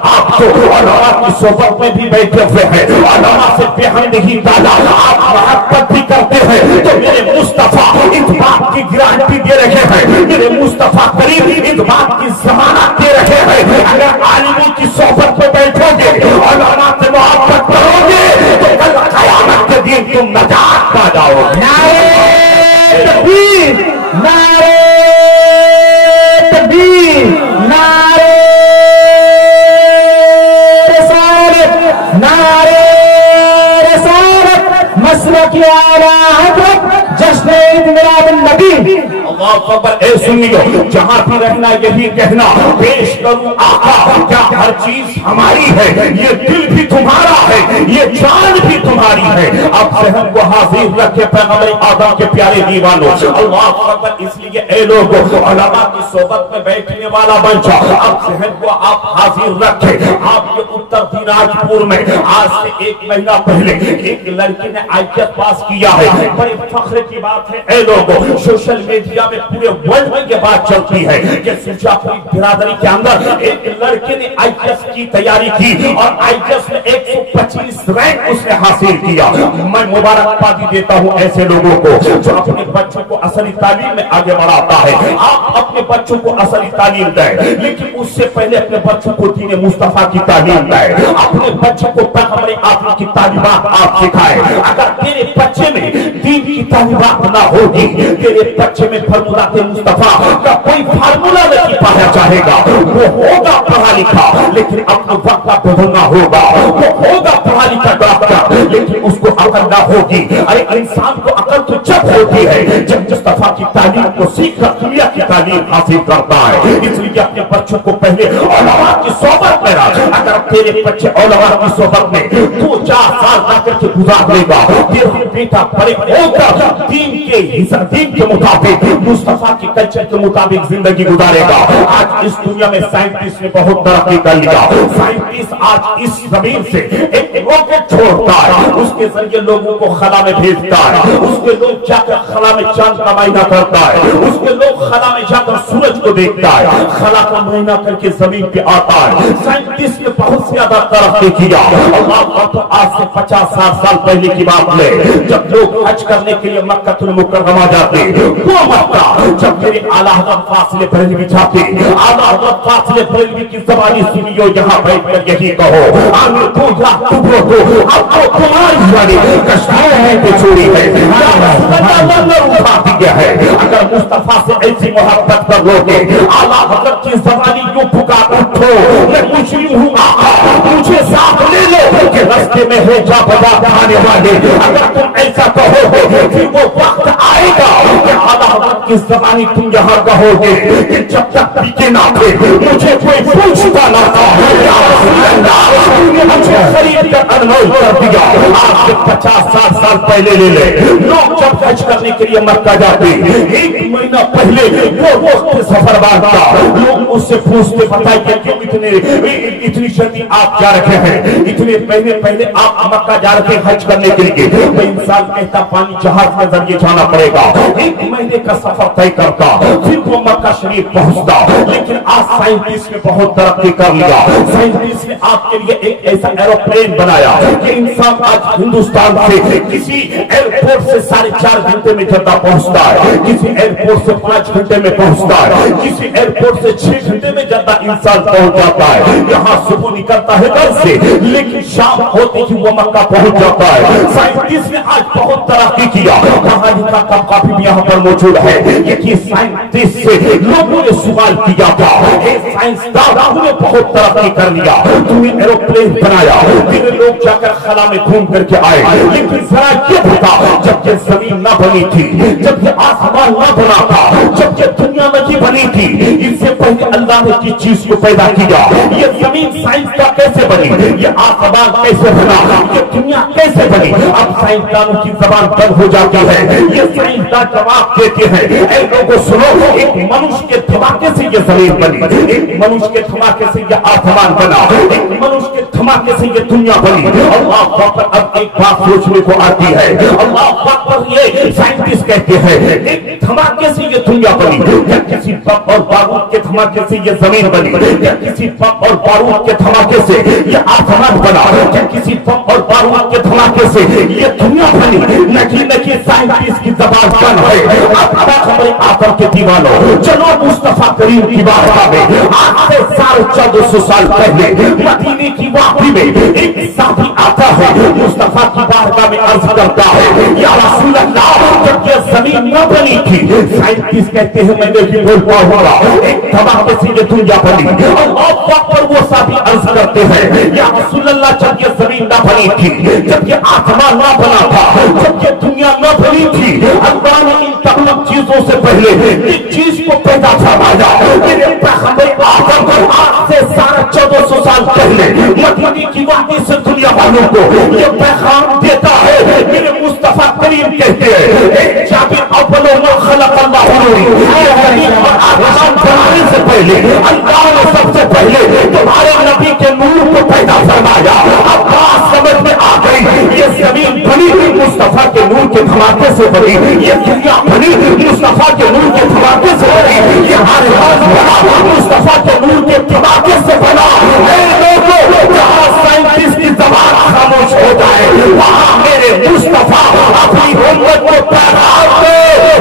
आप तो उलमा की सोबत में भी बैठे हुए हैं, उलमा से बेहद नहीं डाला, आप मोहब्बत भी करते हैं, तो मेरे मुस्तफा इस बात की गारंटी दे रहे हैं, मेरे मुस्तफा करीब इस बात की जमानत दे रहे हैं, अगर आलिमी की सोबत में बैठोगे, उलमा से मोहब्बत करोगे, तो कल क़यामत के दिन तुम नजात पा जाओगे। नारे तकबीर, नारे तकबीर, नारे रिसालत, नारे रिसालत, मसलक आला हज़रत जश्न ईद मिलाद नबी। अल्लाह अकबर। ए सुनियो, जहां भी रहना यही कहना, पेश करूं आका, क्या हर चीज हमारी है, ये दिल भी तुम्हारा है, ये जान भी तुम्हारी है। अब सहन को हाजिर रखे पैगंबर आदम के प्यारे दीवानों। अल्लाह अकबर। इसलिए ए लोगों, उलमा की सोबत में बैठने वाला बन जाओ। अब सहन को आप हाजिर रखे। आपके उत्तर दिनाजपुर में आज से 1 महीना पहले एक लड़की ने IAS पास किया है। बड़े फख्र की बात है ए लोगों, सोशल मीडिया में पूरे वर्ल्ड में ये बात चलती है कि सुजापुरी बिरादरी के अंदर एक लड़के ने IAS की तैयारी की और IAS में 125 रैंक उसने हासिल किया। मैं मुबारकबादी देता हूं ऐसे लोगों को जो अपने बच्चों को असली तालीम में आगे बढ़ाता है। आप अपने बच्चों को असली तालीम दें, लेकिन उससे पहले अपने बच्चों को दीन मुस्तफा की तालीम दें। अपने बच्चों को पैगंबर आदम की तालीमात आप सिखाएं। अगर तेरे बच्चे में दीन की तालीमात ना होगी, तेरे बच्चे में खुदा के मुस्तफा का कोई फार्मूला नहीं पाया जाएगा। वो होगा पढ़ा लिखा लेकिन अपने वक्त का बदलना होगा। वो होगा पढ़ा लिखा डॉक्टर लेकिन उसको अकल ना होगी। अरे इंसान को अकल तो जब होती है जब मुस्तफा की तालीम को सीख कर दुनिया की तालीम हासिल करता है। इसलिए अपने बच्चों को पहले औलमा की सोहबत में रख। अगर तेरे बच्चे औलमा की सोहबत में 2-4 साल जाकर के गुजार लेगा, तेरा बेटा बड़े होकर दीन के मुताबिक मुस्तफा के कल्चर के मुताबिक जिंदगी गुजारेगा। आज इस दुनिया में साइंटिस्ट ने बहुत तरक्की कर लिया। साइंटिस्ट आज इस जमीन से एक रॉकेट छोड़ता है, उसके जरिए लोगों को खला में भेजता है। उसके लोग जाकर खला में चांद का मायना करता है। उसके लोग खला में जाकर सूरज को देखता है, खला का मायना करके जमीन पे आता है। साइंटिस्ट ने बहुत ज्यादा तरक्की किया। और तो आज से 50-60 साल पहले की बात है जब लोग हज करने के लिए मक्का मुकर्रमा जाते, वो मक्का जब मेरे आला हज़रत फासिले बरेलवी जाते, आला हज़रत फासिले बरेलवी की ज़बानी सुनियो, यहाँ बैठकर यही कहो आमिर को या तुबरो को आपको तुम्हारी वाली कश्मीर है कि चोरी है उठा दिया है। अगर मुस्तफा से ऐसी मोहब्बत कर लोगे, आला हज़रत की ज़बानी यूं पुकार उठो मैं मुस्लिम हूँ आका, मुझे साथ ले लो कि रास्ते में है जा बजा खाने वाले। अगर तुम ऐसा कहोगे फिर वो वक्त आएगा कि आला हज़रत की ज़बानी तुम यहाँ कहोगे कि जब तक पीछे ना थे मुझे कोई पूछता ना था, मुझे खरीद कर अनमोल कर दिया। आज से 50-60 साल पहले ले ले लोग जब हज करने के लिए मक्का जाते, 1 महीना पहले वो सफर बांधता, लोग उससे पूछते बताइए क्यों इतनी जल्दी आप जा रहे हैं, इतने पहले आप मक्का जा रहे हैं हज करने के लिए। तो इंसान कहता पानी जहाज के जरिए जाना पड़ेगा, 1 महीने का सफर तय करता फिर वो मक्का शरीफ पहुंचता। लेकिन आज साइंटिस्ट ने बहुत तरक्की कर लिया। साइंटिस्ट ने आपके लिए एक ऐसा एरोप्लेन बनाया कि इंसान आज हिंदुस्तान से किसी एयरपोर्ट से 4.5 घंटे में जद्दा पहुंचता है, किसी एयरपोर्ट से 5 घंटे में पहुंचता है, किसी एयरपोर्ट से 6 घंटे में जद्दा इंसान पहुंच जाता है। यहाँ सुबह निकलता है घर से लेकिन शाम होते ही वो मक्का पहुंच जाता है। साइंटिस्ट ने आज बहुत तरक्की किया। कहानी का तबका भी यहाँ पर मौजूद है कि साइंटिस्ट से लोगों ने सवाल किया था, साइंसदानों ने बहुत तरक्की कर लिया, तूने एरोप्लेन बनाया, तेरे लोग जाकर खला में घूम करके आए, लेकिन जरा ये बता जब ये जमीन न बनी थी, जब ये आसमान न बना था, जब ये दुनिया नहीं बनी थी, इससे पहले अल्लाह ने किस चीज को पैदा किया? ये जमीन साइंस का कैसे बनी? ये आसमान कैसे बना? ये दुनिया कैसे बनी? अब साइंसदानों की जबान बंद हो जाती है। ये साइंसदान जवाब देते हैं, ऐ लोगों सुनो, एक मनुष्य के धमाके से ये जमीन बनी, एक मनुष्य के धमाके से ये आसमान बना, एक मनुष्य के धमाके से ये दुनिया बनी। अल्लाह पर अब एक बात सोचने को आती है, अल्लाह पर ये साइंटिस्ट कहते हैं एक धमाके से ये दुनिया बनी, या किसी बम और बारूद के धमाके से ये जमीन बनी, या किसी बम और बारूद के धमाके से ये आसमान बना, या किसी बम और बारूद के धमाके से ये दुनिया बनी। नकी साइंटिस्ट की जबान बंद है। अब हमारे आकर के दीवानों चलो मुस्तफा करीम की बारगाह में। आज से 1450 साल पहले मदीने की वादी में एक साथी आता है, मुस्तफा की बारगाह में अर्ज करता है, या रसूल अल्लाह, जब ये जमीन न बनी थी, साइंटिस्ट कहते हैं मैंने भी बोलता हुआ एक धमाके से ये दुनिया बनी। अल्लाह पर वो साथी अर्ज करते हैं, या रसूल अल्लाह, जब ये जमीन न बनी थी, जब ये आसमान न बना था, जब ये दुनिया न बनी थी, अल्लाह ने इन तमाम चीजों से पहले एक चीज को पैदा फरमाया। मेरे पैगंबर आदम आज से 1450 साल पहले मदीने की वादी से दुनिया वालों को ये पैगाम देता है। मेरे मुस्तफा करीम कहते हैं, एक जाबिर अव्वलो मा खलक अल्लाह नूरी, आसमान बनाने से पहले अल्लाह ने सबसे पहले तुम्हारे नबी के नूर को पैदा फरमाया। अब बात समझ में आ गई, ये जमीन बनी मुस्तफा के नूर के धमाके से बनी, ये दुनिया बनी मुस्तफा के नूर के धमाके से बनी, ये आसमान बना मुस्तफा के नूर के धमाके से बना। जहाँ साइंटिस्ट की जबान खामोश हो जाए वहाँ मेरे मुस्तफा अपनी उम्मत को पैगाम दे।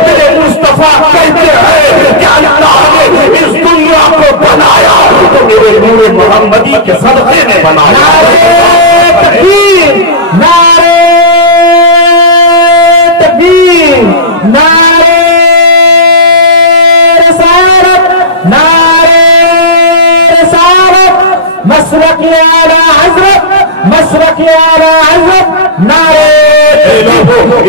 मेरे मुस्तफा कहते हैं कि अल्लाह ने इस दुनिया को बनाया तो मेरे नूर मोहम्मदी के सदक़े ने बनाया। مسلک اعلی حضرت مسلک اعلی حضرت نعرے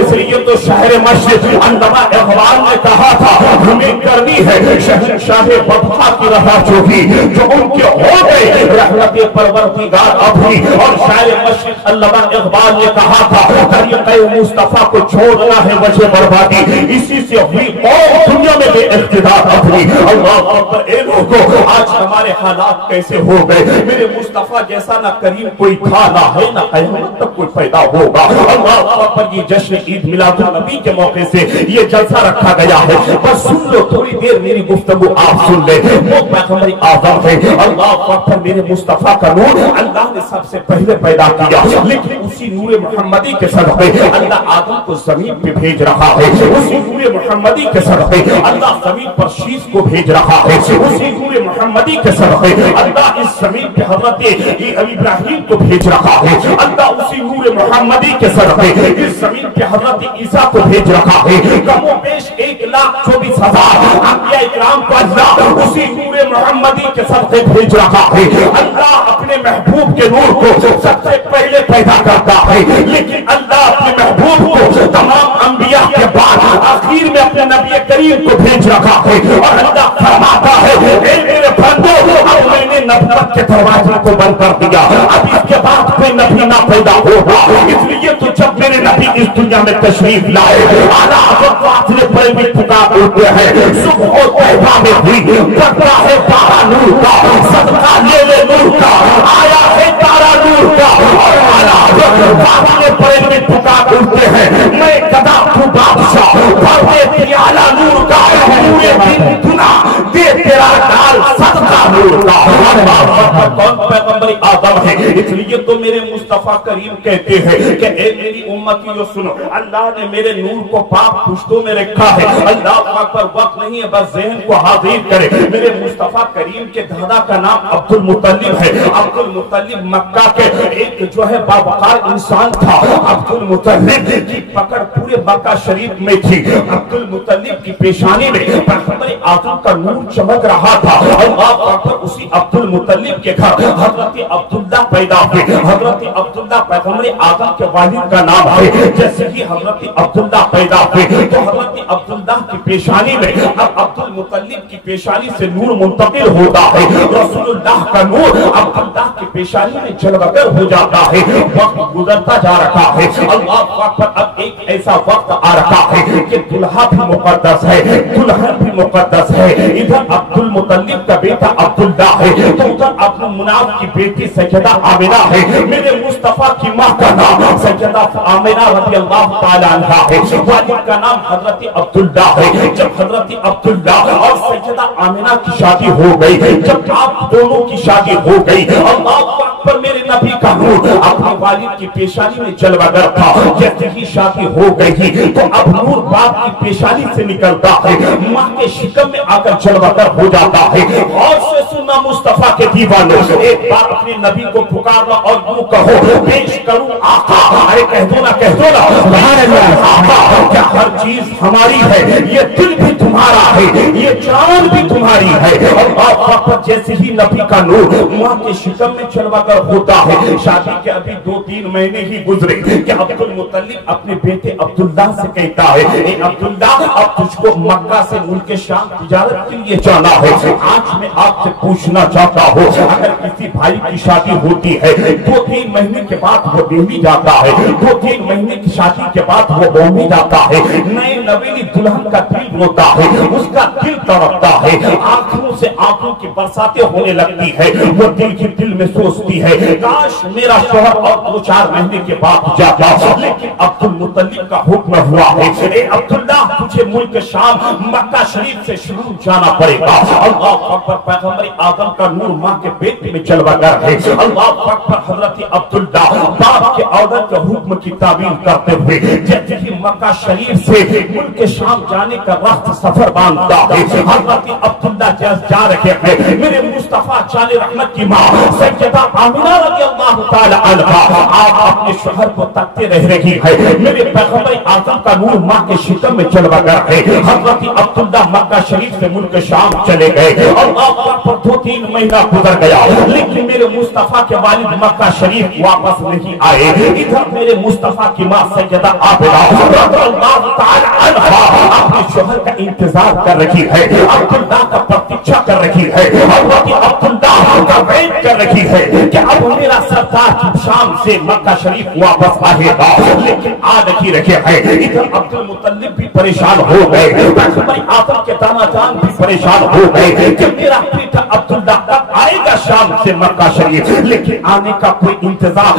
اس لیے تو شہر مشرق علامہ اقبال نے کہا تھا ہمیں کرنی ہے شہنشاہ بطحا کی رہا چوکی جو ان کے ہو گئے رحمت پروردگار اپنی. اور شہر مشرق علامہ اقبال نے کہا تھا طریقہ مصطفیٰ کو چھوڑنا ہے وجہ بربادی, اسی سے ہوئی اور دنیا میں بے اقتدار اپنی. اللہ اکبر. اے لوگوں آج ہمارے حالات کیسے ہو گئے, میرے مصطفیٰ جیسا نہ کریم کوئی تھا نہ ہے نہ قیامت تک کوئی پیدا ہوگا. اللہ پر یہ جشن عید میلاد النبی کے موقع سے یہ جلسہ رکھا گیا ہے. بس سن لو تھوڑی دیر میری گفتگو آپ سن لیں. وہ پیغمبر اعظم ہے, اللہ پر میرے مصطفیٰ کا نور اللہ نے سب سے پہلے پیدا کیا, لیکن اسی نور محمدی کے صدقے اللہ آدم کو زمین پہ بھیج رہا ہے. اسی نور محمدی کے صدقے اللہ زمین پر شیش کو بھیج رہا ہے. اسی نور محمدی کے صدقے اللہ اس زمین پہ حضرت ابراہیم کو بھیج رہا ہے. اللہ اسی نور محمدی کے صدقے اس زمین پہ حضرت عیسیٰ کو بھیج رہا ہے. کم و بیش 1,24,000 انبیاء اکرام کو اللہ اسی نور محمدی کے صدقے بھیج رہا ہے. اللہ اپنے محبوب کے نور کو سب سے پہلے پیدا کرتا ہے, لیکن اللہ اپنے محبوب کو تمام انبیاء کے بعد آخر میں اپنے نبی کریم کو بھیج رکھا ہے. اور اللہ فرماتا ہے اے میرے بندو اب میں نے نبوت کے دروازے کو بند کر دیا, اب اس کے بعد کوئی نبی نہ پیدا ہوگا. اس لیے تو جب میرے نبی اس دنیا میں تشریف لائے اعلیٰ حضرت فاصلے پر بھی پکار اٹھتے ہیں. صبح و طیبہ میں ہوئی پڑتا ہے تارا نور کا, صدقہ لے لے نور کا, آیا ہے تارا نور کا. اور اعلیٰ حضرت فاصلے پر بھی پکار اٹھتے ہیں میں گدا تو بادشاہ پڑھتے تھی اعلیٰ نور کا, پورے دن گنا دے تیرا ڈال صدقہ نور کا. کون پیغمبر آدم ہے, اس لیے تو میرے مصطفیٰ کریم کہتے ہیں کہ اے میری امتیوں سنو, اللہ نے میرے نور کو پاک پشتوں میں رکھا ہے. اللہ پاک پر وقت نہیں ہے, بس ذہن کو حاضر کرے. میرے مصطفیٰ کریم کے دادا کا نام عبد المطلب ہے. عبد المطلب مکہ کے ایک جو ہے باوقار انسان تھا. عبد المطلب کی پکڑ پورے مکہ شریف میں تھی. عبد المطلب کی پیشانی میں پیغمبر آدم کا نور چمک رہا تھا. اللہ پاک پر اسی عبد المطلب کے گھر حضرت عبداللہ پیدا ہوئے. حضرت عبداللہ پیغمبر آدم کے والد کا نام ہے. جیسے ہی حضرت عبداللہ پیدا ہوئے تو حضرت عبداللہ کی پیشانی میں اب عبد المطلب کی پیشانی سے نور منتقل ہوتا ہے. رسول اللہ کا نور عبداللہ کی پیشانی میں جلوگر ہو جاتا ہے. وقت گزرتا جا رہا ہے. اللہ پاک پر اب ایک ایسا وقت آ رہا ہے کہ دلہا بھی مقدس ہے, دلہن بھی مقدس ہے. ادھر عبد المطلب کا بیٹا عبداللہ ہے تو ادھر عبد المناف کی بیٹی سیدہ آمنہ ہے. میرے مصطفیٰ کی ماں کا نام سیدہ آمنہ رضی اللہ تعالیٰ عنہا ہے. والد کا نام حضرت عبداللہ ہے. جب حضرت عبداللہ اور سیدہ آمنہ کی شادی ہو گئی, جب آپ دونوں کی شادی ہو گئی, اللہ پاک پر میرے نبی کا نور اپنے والد کی پیشانی میں جلوگر تھا. جیسے ہی شادی ہو گئی تو اب نور باپ کی پیشانی سے نکلتا ہے, ماں کے شکم میں آ کر جلوگر ہو جاتا ہے. اور سے سننا مصطفیٰ کے دیوانوں, ایک بار اپنے نبی کو پکارنا اور یوں کہو پیش کروں آقا. ارے کہہ دو نا سبحان اللہ آقا, کیا ہر چیز ہماری ہے, یہ دل بھی تمہارا ہے, یہ جان بھی تمہاری ہے. اور آپ پر جیسے ہی نبی کا نور ماں کے شکم میں جلوگر ہوتا ہے. شادی کے ابھی 2-3 مہینے ہی گزرے کہ عبد المطلب اپنے بیٹے عبداللہ سے کہتا ہے اے عبداللہ اب تجھ کو مکہ سے ملک شام تجارت کے لیے جانا ہے. آج میں آپ سے پوچھنا چاہتا ہوں اگر کسی بھائی کی شادی ہوتی ہے 2-3 مہینے کے بعد وہ دہلی جاتا ہے, 2-3 مہینے کی شادی کے بعد وہ بومی جاتا ہے, نئے نویلی دلہن کا دل روتا ہے, اس کا دل تڑپتا ہے, آنکھوں سے آنکھوں کی برساتیں ہونے لگتی ہے. وہ دل کی دل میں سوچتی ہے کاش میرا شوہر اور 2-4 مہینے کے بعد جاتا. لیکن عبد المطلب کا حکم ہوا ہے اے عبداللہ تجھے ملک شام مکہ شریف سے شروع جانا پڑے گا. اللہ اکبر, پیغمبر آدم کا نور ماں کے بیٹے میں جلوگر ہے. اللہ اکبر, حضرت عبداللہ باپ کے آرڈر کے حکم کی تعبیر کرتے ہوئے جیسے ہی مکہ شریف سے ملک شام جانے کا رخت سفر باندھتا ہے. حضرت عبداللہ جا رہے ہیں, میرے مصطفیٰ جان رحمت کی ماں سیدہ آمنہ رضی اللہ تعالی عنہا آپ اپنے شوہر کو تکتے رہ رہی ہے. میرے پیغمبر اعظم کا نور ماں کے شکم میں جلوہ گر ہے. حضرت عبداللہ مکہ شریف سے ملک شام چلے گئے اور آپ پر 2-3 مہینہ گزر گیا, لیکن میرے مصطفیٰ کے والد مکہ شریف واپس نہیں آئے. ادھر میرے مصطفیٰ کی ماں سیدہ عابدہ رضی اللہ تعالی عنہا اپنے شوہر کا انتظار کر رہی ہے, عبداللہ کا پرتیچھا کر رہی ہے, حضرت عبداللہ کا ویٹ کر رہی ہے کہ اب میرا سردار شام سے مکہ شریف واپس آئے گا, لیکن آ نہیں رہے ہیں. ادھر عبد المطلب بھی پریشان ہو گئے, پیغمبر اعظم کے دانا جان بھی پریشان ہو گئے کہ میرا بیٹا عبداللہ تک آئے گا شام سے مکہ شریف, لیکن آنے کا کوئی انتظار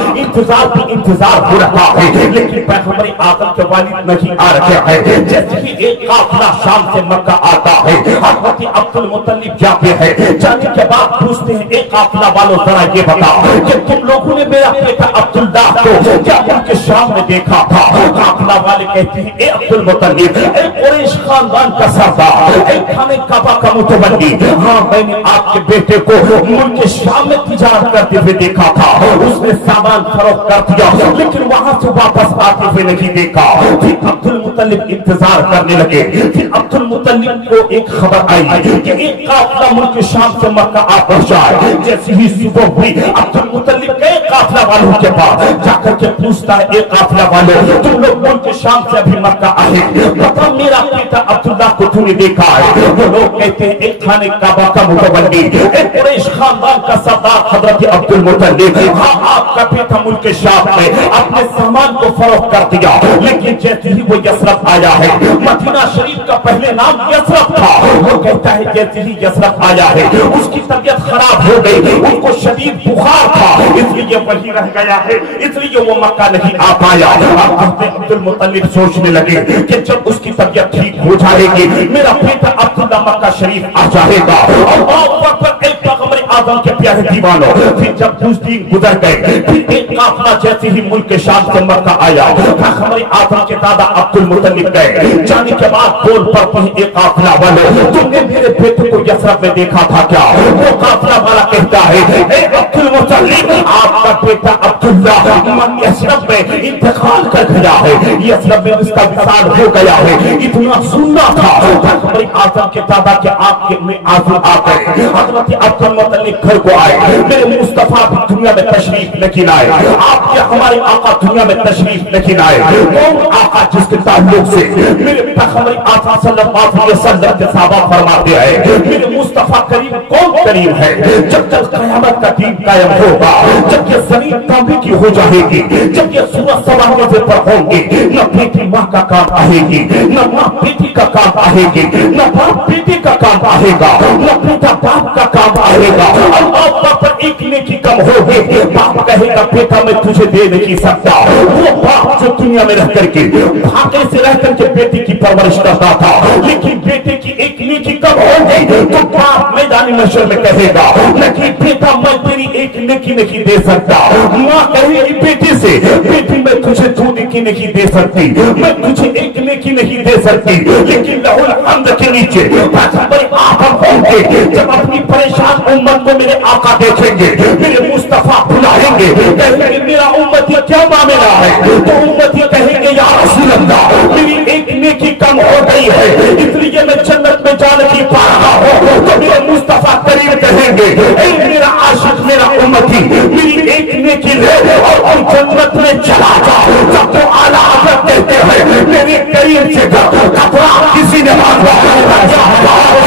ہو رہا ہے, لیکن پیغمبر اعظم کے والد نہیں آ رہے ہیں. جیسے ہی ایک قافلہ شام سے مکہ آتا ہے, حضرت عبد المطلب جاتے ہیں, جانے کے بعد پوچھتے ہیں اے قافلہ والوں ذرا یہ بتا کہ تم لوگوں نے میرا بیٹا عبداللہ کو کیا ان کے شام میں دیکھا تھا؟ قافلہ والے کہتے ہیں اے عبد المطلب, اے قریش خاندان کا سردار, اے خانہ کعبہ کا متولی, ہاں میں نے آپ کے بیٹے کو ملک شام میں تجارت کرتے ہوئے دیکھا تھا. اس نے سامان فروخت کر دیا, لیکن وہاں سے واپس آتے ہوئے نہیں دیکھا. پھر عبد المطلب انتظار کرنے لگے. پھر عبد المطلب کو ایک خبر آئی کہ ایک قافلہ ملک شام سے مکہ آ پہنچا ہے. جیسے ہی صبح ہوئی, عبد المطلب کئی قافلہ والوں کے پاس جا کر کے پوچھتا ہے اے قافلہ والوں, تم لوگ ملک شام سے ابھی مکہ آئے, بتا میرا بیٹا عبداللہ کو تم نے دیکھا ہے؟ وہ لوگ کہتے ہیں ایک خانہ کعبہ کا متولی, ایک قریش خاندان کا سردار حضرت عبد المطلب, ہاں آپ کا بیٹا ملک شام میں اپنے سامان کو فروخت کر دیا, لیکن جیسے ہی وہ یثرب آیا ہے, مدینہ شریف کا پہلے نام یثرب تھا, وہ کہتا ہے جیسے ہی یثرب آیا ہے اس کی طبیعت خراب ہو گئی, ان کو شدید بخار تھا, اس لیے وہی رہ گیا ہے, اس لیے وہ مکہ نہیں آ پایا. عبد المطلب سوچنے لگے کہ جب اس کی طبیعت ٹھیک ہو جائے گی میرا بیٹا عبداللہ مکہ شریف آ جائے گا. اور ایک پیغمبر اعظم کے پیارے دیوانوں, پھر جب کچھ دن گزر گئے, پھر ایک قافلہ جیسے ہی ملک شام سے مکہ آیا, پیغمبر اعظم کے دادا عبد المطلب گئے. جانے کے بعد بول پڑتے ہیں ایک قافلہ والے, تم نے میرے بیٹے کو یثرب میں دیکھا تھا کیا؟ وہ قافلہ والا کہتا ہے اے عبد المطلب, آپ کا بیٹا عبداللہ یثرب میں انتقال کر گیا ہے, یثرب میں اس کا وصال ہو گیا ہے. اتنا سننا تھا پیغمبر اعظم کے دادا کے آنکھ میں آنسو آ گئے. حضرت عبد المطلب گھر کو آئے, میرے مصطفیٰ بھی دنیا میں تشریف لیکن آئے, آپ کے ہمارے آقا دنیا میں تشریف لیکن آئے. کون آقا جس کے تعلق سے میرے پیغمبر اعظم صلی اللہ علیہ وسلم کے صحابہ فرماتے ہیں میرے مصطفیٰ کریم کون کریم ہے؟ جب تک قیامت کا دین قائم ہوگا, جب یہ زمین تانبے کی ہو جائے گی, جب یہ سورج سوا روزے پر ہوں گی, نہ بیٹی ماں کا کام آئے گی, نہ ماں بیٹی کا کام آئے گی, نہ باپ بیٹی کا کام آئے گا, نہ بیٹا باپ کا کام آئے گا. اللہ پر ایک نیکی کم ہوگی, باپ کہے گا بیٹا میں تجھے دے نہیں سکتا. وہ باپ جو دنیا میں رہ کر کے بھاگے سے رہ کر کے بیٹی کی پرورش کرتا تھا, لیکن بیٹے کی ایک نیکی کم ہوگی تو باپ میدان محشر میں کہے گا نہیں بیٹا میں تیری ایک نیکی نہیں دے سکتا. ماں کہے گی بیٹی سے بیٹی میں تجھے دو نیکی نہیں دے سکتی, میں تجھے ایک نیکی نہیں دے سکتی. لیکن لہو الحمد کے نیچے پیغمبر آقا ہوں گے, جب اپنی پریشان امت کو میرے آقا دیکھیں گے, میرے مصطفیٰ بلائیں گے, کہیں گے میرا امتی کیا معاملہ ہے, تو امتی کہیں گے یا رسول اللہ میری ایک نیکی کم ہو گئی ہے, اس لیے میں جنت میں جا نہیں پا رہا ہوں. تو میرے مصطفیٰ کریم کہیں گے اے میرا عاشق میرا امتی میری ایک نیکی لے اور تم جنت میں چلا جا. جب تو اعلیٰ حضرت کہتے ہیں میرے کریم سے کپڑا کسی نے مانگا,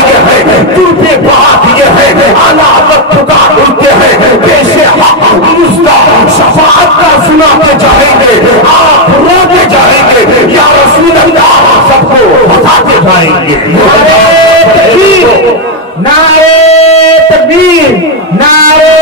یہ ہے ٹوٹے بات, یہ ہے اعلیٰ حضرت پکار اٹھتے ہیں پیش حق مستا شفاعت کا سناتے جائیں گے, آپ روتے جائیں گے یا رسول اللہ, سب کو بتاتے جائیں گے. نعرے تکبیر, نعرے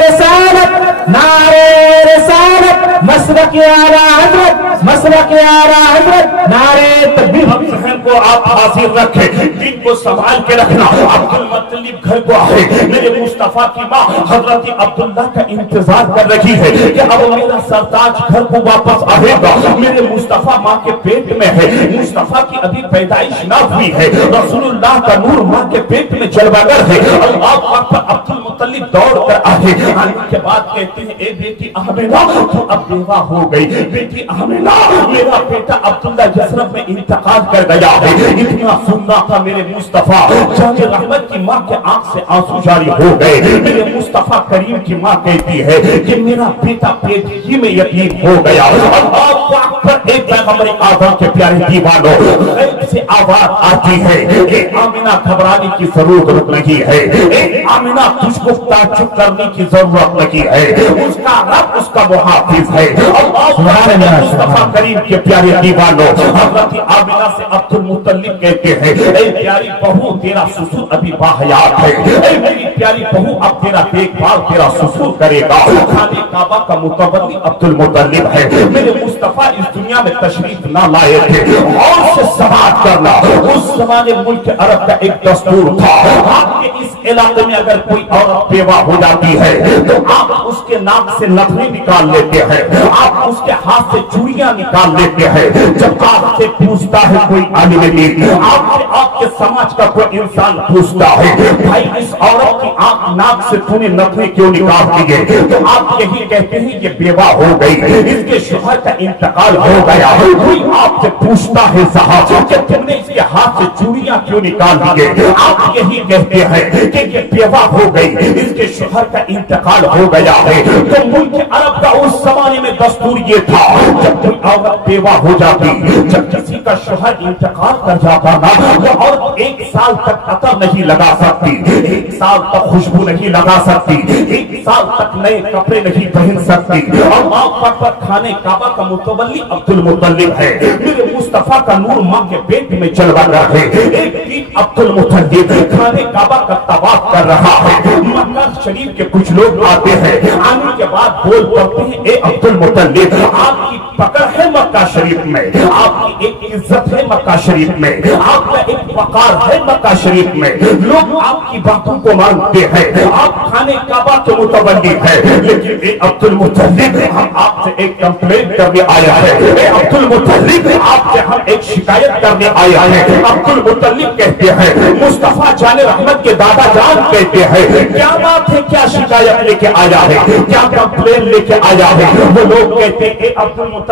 رسالت, نعرے رسالت, مسلک اعلیٰ حضرت مسلک اعلی حضرت نعرے تکبیر. ہم ذہن کو آپ حاضر رکھیں, دین کو سنبھال کے رکھنا. عبد المطلب گھر کو آئے, میرے مصطفیٰ کی ماں حضرت عبداللہ کا انتظار کر رہی ہے کہ اب میرا سرتاج گھر کو واپس آئے گا. میرے مصطفیٰ ماں کے پیٹ میں ہے, مصطفیٰ کی ابھی پیدائش نہ ہوئی ہے, رسول اللہ کا نور ماں کے پیٹ میں جلوگر ہے. اللہ اکبر. عبد المطلب دوڑ کر آئے, آنے کے بعد کہتے ہیں اے بیٹی آمنہ تو اب بیوہ ہو گئی. بیٹی آمنہ میرا بیٹا عبداللہ یثرب میں انتقال کر گیا ہے. اتنا سننا تھا میرے مصطفیٰ جان رحمت کی ماں کے آنکھ سے آنسو جاری ہو گئے. میرے مصطفیٰ کریم کی ماں کہتی ہے کہ میرا بیٹا پیٹ ہی میں یتیم ہو گیا. اللہ اکبر. ایک پیغمبر اعظم کے پیارے دیوانوں, غیب سے آواز آتی ہے اے آمنہ گھبرانے کی ضرورت نہیں ہے, اے آمنہ تجھ کو تعجب کرنے کی ضرورت نہیں ہے, اس کا رب اس کا محافظ ہے. اللہ مصطفیٰ کریم کے پیارے دیوانوں, حضرت آمنہ سے عبد المطلب کہتے ہیں اے پیاری بہو تیرا سسر ابھی باحیات ہے, اے میری پیاری بہو اب تیرا دیکھ بھال تیرا سسر کرے گا. خانہ کعبہ کا متولی عبد المطلب ہے. میرے مصطفیٰ اس دنیا میں تشریف نہ لائے تھے. اور سے سماعت کرنا, اس زمانے ملک عرب کا ایک دستور تھا, آپ کے اس علاقے میں اگر کوئی عورت بیوہ ہو جاتی ہے تو آپ اس کے ناک سے نتھنی نکال لیتے ہیں, آپ اس کے ہاتھ سے چوڑیاں نکال لیتے ہیں. جب آپ سے پوچھتا ہے کوئی عالم دین, آپ کے سماج کا کوئی انسان پوچھتا ہے بھائی اس عورت کی آنکھ ناک سے تو نے نتھنی کیوں نکال دیے, تو آپ یہی کہتے ہیں یہ بیوہ ہو گئی, اس کے شوہر کا انتقال ہو گیا. کوئی آپ سے پوچھتا ہے صاحب کہ تم نے اس کے ہاتھ سے چوڑیاں کیوں نکال دیے, آپ یہی کہتے ہیں کہ یہ بیوہ ہو گئی, اس کے شوہر کا انتقال ہو گیا ہے. تو ملک عرب کا اس زمانے میں دستور یہ تھا جب کوئی عورت بیوہ ہو جاتی, جب کسی کا شوہر انتقال کر جاتا نا, وہ عورت 1 سال تک عطر نہیں لگا سکتی, 1 سال تک خوشبو نہیں لگا سکتی, 1 سال تک نئے کپڑے نہیں پہن سکتی. اور ماں پر خانے کعبہ کا متولی عبد المطلب ہے. میرے مصطفیٰ کا نور ماں کے پیٹ میں چلوا رہا ہے. ایک دن عبد المطلب خانے کعبہ کا طواف کر رہا ہے. مکہ شریف کے کچھ لوگ آتے ہیں, آنے کے بعد بول پڑتے ہیں اے عبد المطلب آپ کی پکڑ ہے مکہ شریف میں, آپ کی ایک عزت ہے مکہ شریف میں, آپ کا ایک وقار ہے مکہ شریف میں, لوگ آپ کی باتوں کو مانتے ہیں, آپ خانے کعبہ کے متولی ہیں. لیکن اے عبد المطلب ہم آپ سے ایک کمپلین کرنے آیا ہے, اے عبد المطلب آپ سے ہم ایک شکایت کرنے آیا ہے. عبد المطلب کہتے ہیں مصطفیٰ جان رحمت کے دادا جان کہتے ہیں کیا بات ہے, کیا شکایت لے کے آیا ہے, کیا کمپلین لے کے آیا ہے. وہ لوگ کہتے ہیں اے عبد المطلب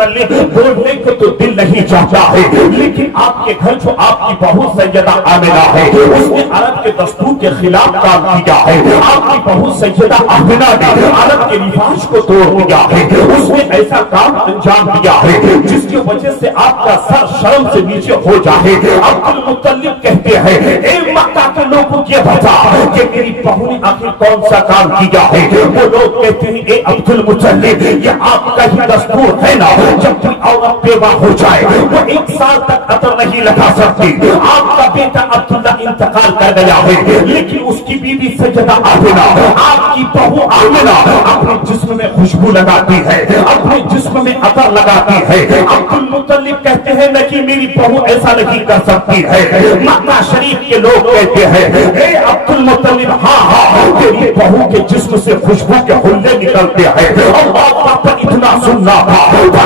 بولنے کو تو دل نہیں چاہتا ہے, لیکن آپ کے گھر جو آپ کی بہو سیدہ آمنہ ہے اس نے عرب کے دستور کے خلاف کام کیا ہے. آپ کی بہو سیدہ آمنہ نے عرب کے رواج کو توڑ دیا ہے, اس نے ایسا کام انجام دیا ہے جس کی وجہ سے آپ کا سر شرم سے نیچے ہو جائے. عبد المطلب کہتے ہیں اے مکہ کے لوگوں کی بتا کہ میری بہو نے آخر کون سا کام کیا ہے. وہ لوگ کہتے ہیں اے عبد المطلب یہ آپ کا ہی دستور ہے نا, جب کوئی عورت بیوہ ہو جائے وہ 1 سال تک عطر نہیں لگا سکتی. آپ کا بیٹا عبداللہ انتقال کر گیا ہے, لیکن اس کی بیوی سیدہ آمنہ, آپ کی بہو آمنہ اپنے جسم میں خوشبو لگاتی ہے, اپنے جسم میں عطر لگاتی ہے. عبد المطلب کہتے ہیں نہ کہ میری بہو ایسا نہیں کر سکتی ہے. مکہ شریف کے لوگ کہتے ہیں اے عبد المطلب ہاں تیری بہو کے جسم سے خوشبو کے حلے نکلتے ہیں. اور پر اتنا سننا تھا,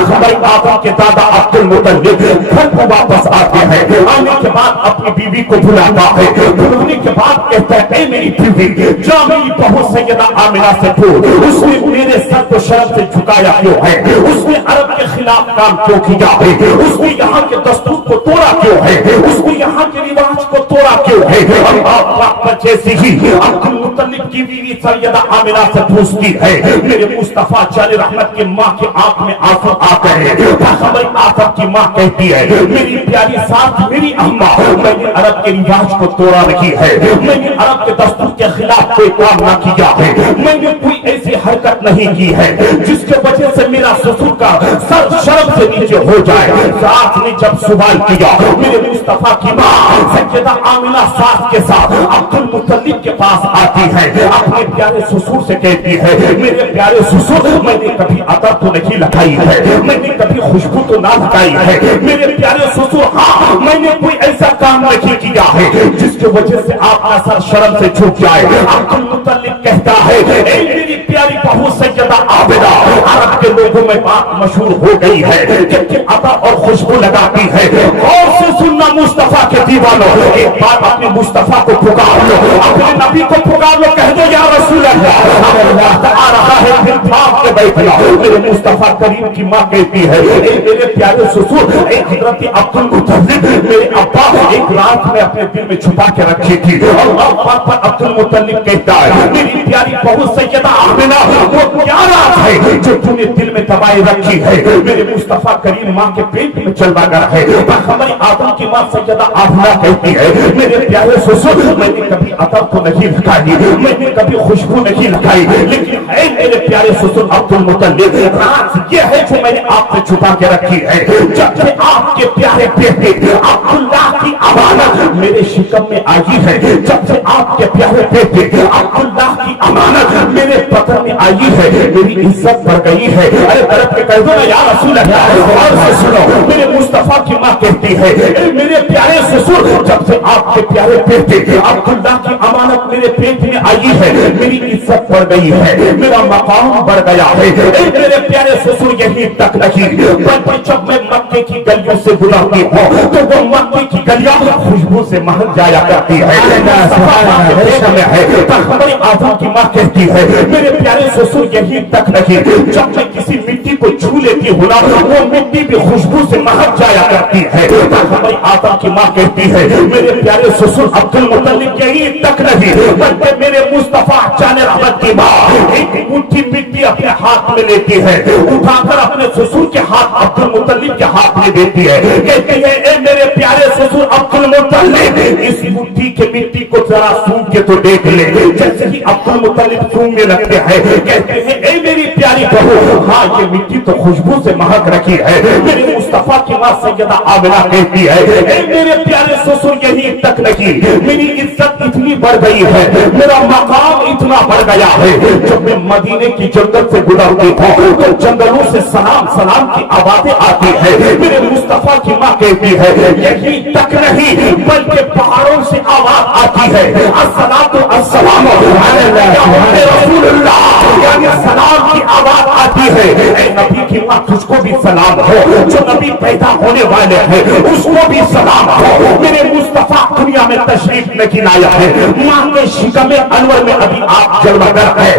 ہمارے آقا کے دادا عبد المطلب گھر کو واپس آتے ہیں. آنے کے بعد اپنی بیوی کو بلاتا ہے, بلانے کے بعد کہتا ہے اے میری بیوی جا میری بہو سیدہ آمنہ سے پوچھ اس نے میرے سر کو شرم سے جھکایا کیوں ہے, اس نے عرب کے خلاف کام کیوں کیا ہے, اس نے یہاں کے دستور کو توڑا کیوں ہے, اس نے یہاں کے رواج کو توڑا کیوں ہے. اور جیسے ہی عبد المطلب کی بیوی سیدہ آمنہ سے پوچھتی ہے میرے مصطفیٰ جان رحمت کی ماں کی آنکھ میں آنسو آتے ہیں. ہماری آقا کی ماں کہتی ہے میری پیاری ساتھ میری اماں, میں نے عرب کے رواج کو توڑا نہیں ہے, میں نے عرب کے دستور کے خلاف کوئی کام نہ کیا ہے, میں نے کوئی ایسی حرکت نہیں کی ہے جس کے وجہ سے میرا سسر کا سر شرم سے نیچے ہو جائے. رات نے جب سوال کیا میرے مصطفیٰ کی ماں سیدہ آمنہ साथ के साथ अब्दुल मुत्तलिब के पास आती है, अपने प्यारे ससुर से कहती है, मेरे प्यारे ससुर, मैंने कभी अतर तो नहीं लगाई है, मैंने कभी खुशबू तो ना लगाई है, मेरे प्यारे ससुर, हाँ मैंने कोई ऐसा काम नहीं किया है जिसकी वजह से आपका सर शर्म से झुक जाए। अब्दुल मुत्तलिब कहता है, ए मेरी प्यारी बहू सैयदा आबिदा, अरब के लोगों में बात मशहूर हो गई है कि अतर और खुशबू लगाती है। और से सुनना मुस्तफा के दीवानों, एक बार अपने मुस्तफा को पुकार लो, अपने नबी को पुकार लो, कह दो या रसूल अल्लाह आ रहा है, फिर भाग के बैठ जाओ। मेरे मुस्तफा करीम की माँ कहती है, मेरे प्यारे ससुर, हजरत अब्दुल मुत्तलिब मेरे अब्बा एक रात में अपने दिल में छुपा के रखी थी। और पर अब्दुल मुत्तलिब कहता है, मेरी प्यारी बहू सैयदा आमिना, वो क्या रात है जो तूने दिल में दबाए रखी है। मेरे मुस्तफा करीम माँ के पेट में चलवा कर है। हमारी आदम की माँ सैयदा आमिना कहती है, मेरे प्यारे ससुर, मैंने कभी अतर तो नहीं लगाई, मैंने कभी खुशबू नहीं लगाई, लेकिन है मेरे प्यारे ससुर अब्दुल मुत्तलिब, रात ये है जो मैंने आपसे छुपा के रखी है। जब से आपके प्यारे बेटे अब्दुल्लाह की अमानत मेरे शिकम में आई है, जब से आपके प्यारे बेटे अब्दुल्लाह की अमानत मेरे पतर में आई है, मेरी इज्जत बढ़ गई है। अरे तरफ के कह दो ना या रसूल अल्लाह। और से सुनो, मेरे मुस्तफा की माँ कहती है, मेरे प्यारे ससुर, जब से आपके प्यारे बेटे अब्दुल्लाह की अमानत मेरे पेट में आई है, मेरी इज्जत बढ़ गई है, मेरा मकाम बढ़ गया है। मेरे प्यारे ससुर, यही तक नहीं, बल्कि जब मैं मक्के की गलियों से गुजरती हूँ तो वो मक्के की गलियां खुशबू से महक जाया करती है। हमारी आदम की माँ कहती है, मेरे प्यारे ससुर, यही तक नहीं, जब मैं किसी मिट्टी को छू लेती हूँ ना, वो मिट्टी भी खुशबू से महक जाया करती है। हमारी आदम की माँ कहती है, मेरे प्यारे ससुर अब्दुल मुत्तलिब, यही तक नहीं, बल्कि मेरे मुस्तफा जाने रहमत की माँ एक मुट्ठी मिट्टी अपने हाथ में लेती है, उठाकर अपने ससुर के हाथ अब्दुल मुत्तलिब के हाथ में देती है, कहती है, ए मेरे प्यारे ससुर अब्दुल मुत्तलिब, इस मुट्ठी के मिट्टी को जरा सूंघ के तो देख ले। जैसे ही अब्दुल मुत्तलिब सूंघने लगते हैं, कहते हैं, ए मेरी प्यारी बहू, हाँ ये मिट्टी तो खुशबू से महक रखी है। मेरे मुस्तफा की माँ सैयदा आमिना कहती है, ए मेरे प्यारे ससुर, यही तक नहीं, मेरी इज्जत इतनी बढ़ गई है, मेरा मकाम इतना बढ़ गया है, जब मैं मदीने की जंगल से गुजरती हूँ तो जंगलों से सलाम सलाम की आवाजें आती है। मेरे मुस्तफा की माँ कहती है, यही तक नहीं, बल्कि पहाड़ों से आवाज आती है, अस्सलातु अस्सलामु अला रसूलुल्लाह, यानी सलाम की आवाज आती है। ऐ नबी की माँ, तुझको भी सलाम हो, जो नबी पैदा होने वाले हैं उसको भी सलाम हो। मेरे मुस्तफा दुनिया में तशरीफ लेकिन आया है, माँ के शिकम अनवर में अभी आप जन्म कर है।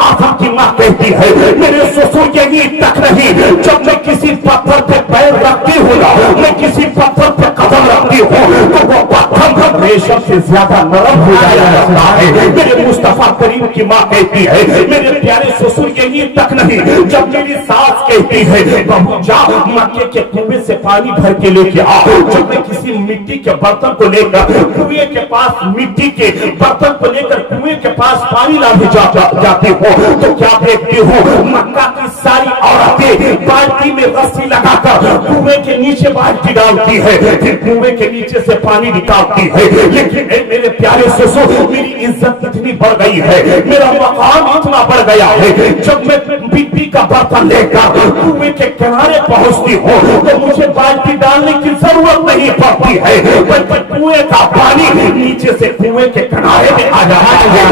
आदम की माँ कहती है, मेरे ससुर, यही तक नहीं, जब मैं किसी पत्थर पे पैर रखती हूँ ना, मैं किसी पत्थर पे कदम रखती हूँ तो वो पत्थर रेशम से ज्यादा नरम हो जाया करता है। मेरे मुस्तफा करीम की माँ कहती है, मेरे प्यारे ससुर, यही तक नहीं, जब मेरी सास कहती है, बहू जा मक्के के कुएं से पानी भर के लेके आ, जब मैं किसी मिट्टी के बर्तन को लेकर कुएं के पास, मिट्टी के बर्तन को लेकर कुएं के पास पानी लाने जाती हूँ तो क्या देखती हूँ, मक्का की सारी औरतें बाल्टी में रस्सी लगाकर कुएं के नीचे बाल्टी डालती है, फिर कुएं के नीचे से पानी निकालती है। लेकिन मेरे प्यारे ससुर, मेरी इज्जत इतनी बढ़ गई है, मेरा मकाम इतना बढ़ गया है, जब मैं मिट्टी का बर्तन लेकर कुएं के किनारे पहुंचती हूँ तो मुझे बाल्टी डालने की जरूरत नहीं पड़ती है, बल्कि कुएं का पानी नीचे से कुएं के किनारे में आ जाता है।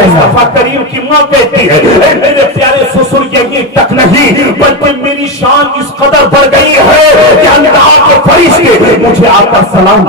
मुस्तफा करीम की माँ कहती है, मेरे प्यारे ससुर, यही तक नहीं, बल्कि मेरी शान इस कदर बढ़ गई है कि अल्लाह के फरिश्ते मुझे आकर सलाम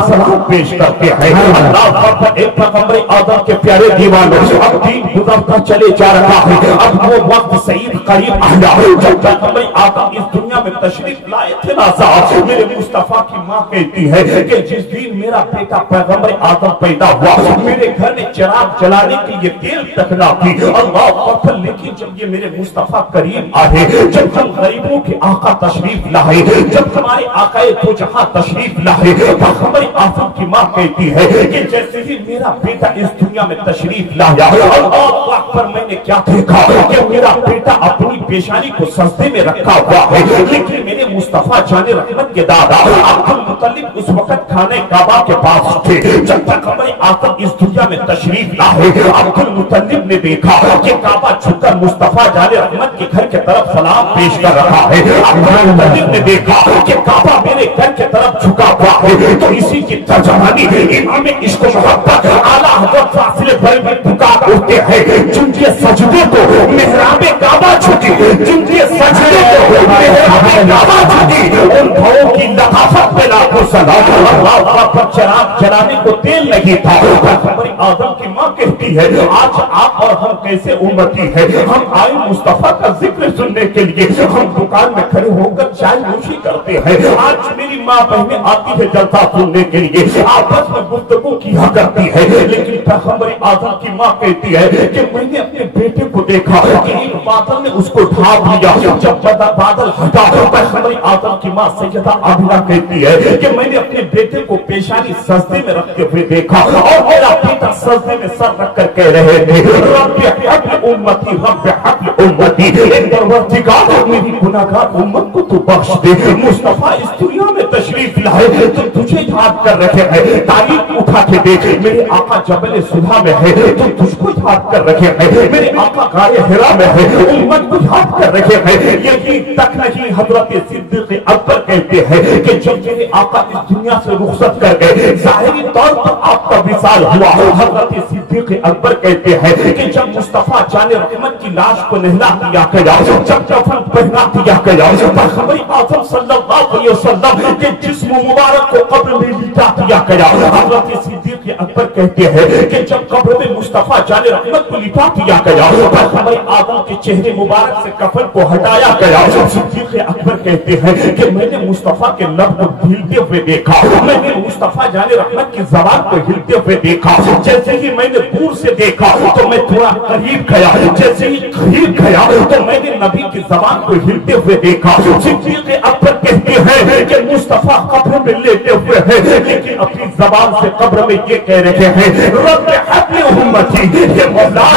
पेश करते हैं। अल्लाह पर एक पैगंबर आदम के प्यारे दीवाने, अब दिन गुजरता चले जा रहा है, अब वो वक्त सईद करीब आया जब पैगंबर आदम इस दुनिया में तशरीफ लाए थे ना साहब। मेरे मुस्तफा की माँ कहती है कि जिस दिन मेरा बेटा पैगंबर आदम पैदा हुआ, मेरे घर में चिराग जलाने के लिए तेल तक ना थी। अल्लाह पर, लेकिन जब ये मेरे मुस्तफा करीब आए, जब हम गरीबों के आका तशरीफ लाए, जब हमारे आकाए तो जहां तशरीफ लाए, हमारी आदम की माँ कहती है कि जैसे ही मेरा बेटा इस दुनिया में तशरीफ लाया, अल्लाह पर मैंने क्या देखा कि मेरा बेटा अपनी पेशानी को सजदे में रखा हुआ है, लेकिन मेरे मुस्तफा जाने रहमत के दादा अब्दुल मुत्तलिब उस वक्त खाने काबा के पास थे। जब तक हमारे आका इस दुनिया में तशरीफ लाए, अब्दुल मुत्तलिब ने देखा कि काबा झुककर मुस्तफा जाने रहमत के घर के तरफ सलाम पेश कर रहा है। अब्दुल मुत्तलिब ने देखा कि काबा मेरे घर के तरफ झुका हुआ है। तो इसी की तर्जुमानी इमाम इश्क मोहब्बत आला हज़रत फासिल बरवी पुकार उठते हैं, जिनके सजदे को मेहराबे काबा झुकी, जिनके सजदे को मेहराबे काबा झुकी, उन भावों की लताफत पे लाखों सलाम। अल्लाह पर चिराग जलाने को तेल नहीं था। हमारी आदम की माँ कहती है, आज आप और हम कैसे उम्मती है, हम आए मुस्तफा का जिक्र सुनने के लिए, हम दुकान में खड़े होकर चाय नोशी करते हैं। आज मेरी माँ बहनें आती है जलसा सुनने के लिए, आपस में गुफ्तगू किया करती है, लेकिन हमारी आदम की माँ कहती है कि मैंने अपने बेटे को देखा कि एक बादल ने उसको ढांप लिया। जब बादल हटा पर हमारी आदम की माँ सैयदा आमिना कहती है कि मैंने अपने बेटे को पेशानी सजदे में रखते हुए देखा और मेरा बेटा सजदे में सर रख कर कह रहे थे, रब्बे हब्ल उम्मती, रब्बे हब्ल उम्मती, इन परवरदिगार मेरी गुनाहगार उम्मत को तू बख्श दे। मुस्तफा इस दुनिया में तशरीफ लाए तो तुझे याद कर रखे हैं। तारीख उठा के देख, मेरे आका जबल सुधा में है तो तुझको याद कर रखे हैं। मेरे आका गाये हिरा में है, उम्मत को याद कर रखे हैं। यही तक नहीं, हजरत सिद्दीक़ अकबर कहते हैं कि जब मेरे आका इस दुनिया से रुखसत कर गए, जाहिरी तौर पर आपका विसाल हुआ। हजरत सिद्दीक़ अकबर कहते हैं कि जब मुस्तफा जाने रहमत की लाश को नहला दिया गया, जब कफन पहना दिया गया, हमारी आज़म सल्लल्लाहु अलैहि वसल्लम के जिस्म मुबारक को कब्र में लिटा दिया गया। हजरत सिद्दीक़ अकबर कहते हैं कि जब कब्र में मुस्तफा जाने रहमत को लिटा दिया गया, हमारे आदम के चेहरे मुबारक से कफन को हटाया गया। सिद्दीक़ अकबर कहते हैं कि मैंने मुस्तफा के लब को हिलते हुए देखा, मैंने मुस्तफा जाने रहमत की ज़बान को हिलते हुए देखा। जैसे ही मैंने दूर से देखा तो मैं थोड़ा करीब गया, जैसे ही करीब गया तो मैंने नबी की ज़बान को हिलते हुए देखा। सिद्दीक़ अकबर कहते हैं कि मुस्तफा कब्र में लेटे हुए हैं, लेकिन अपनी ज़बान से कब्र में ये कह रहे हैं, रब्बे हब्ल उम्मती, ये मौला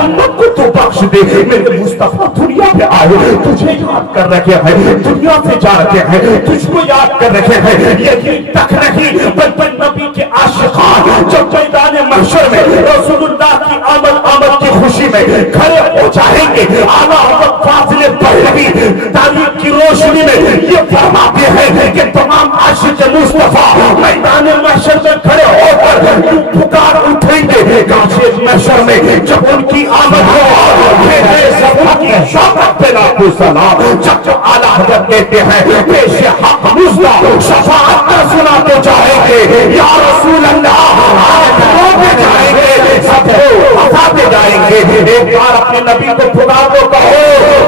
उम्मत को तू बख्श दे। मेरे मुस्तफा दुनिया पे आए, तुझे याद कर रखे हैं, दुनिया से जा रखे हैं, तुझको याद कर रखे हैं। यही तक नहीं, बल्कि नबी के आशिकान जब मैदान महशर में रसूलुल्लाह की आमद की खुशी में खड़े हो जाएंगे, आला हज़रत फासिल बरवी तारीख की रोशनी में ये फरमाते हैं कि तमाम आशिक मुस्तफा मैदान महशर में खड़े होकर पुकार उठेंगे। काशे महशर में जब उनकी आमद हो, सबकी शौकत पे लाखों सलाम। जब आला हज़रत कहते हैं पेश हक मुस्ता शफाअत का सुना तो जाएंगे, या रसूल अल्लाह पे जाएंगे, सबको बताते जाएंगे। एक बार अपने नबी को पुकार दो, कहो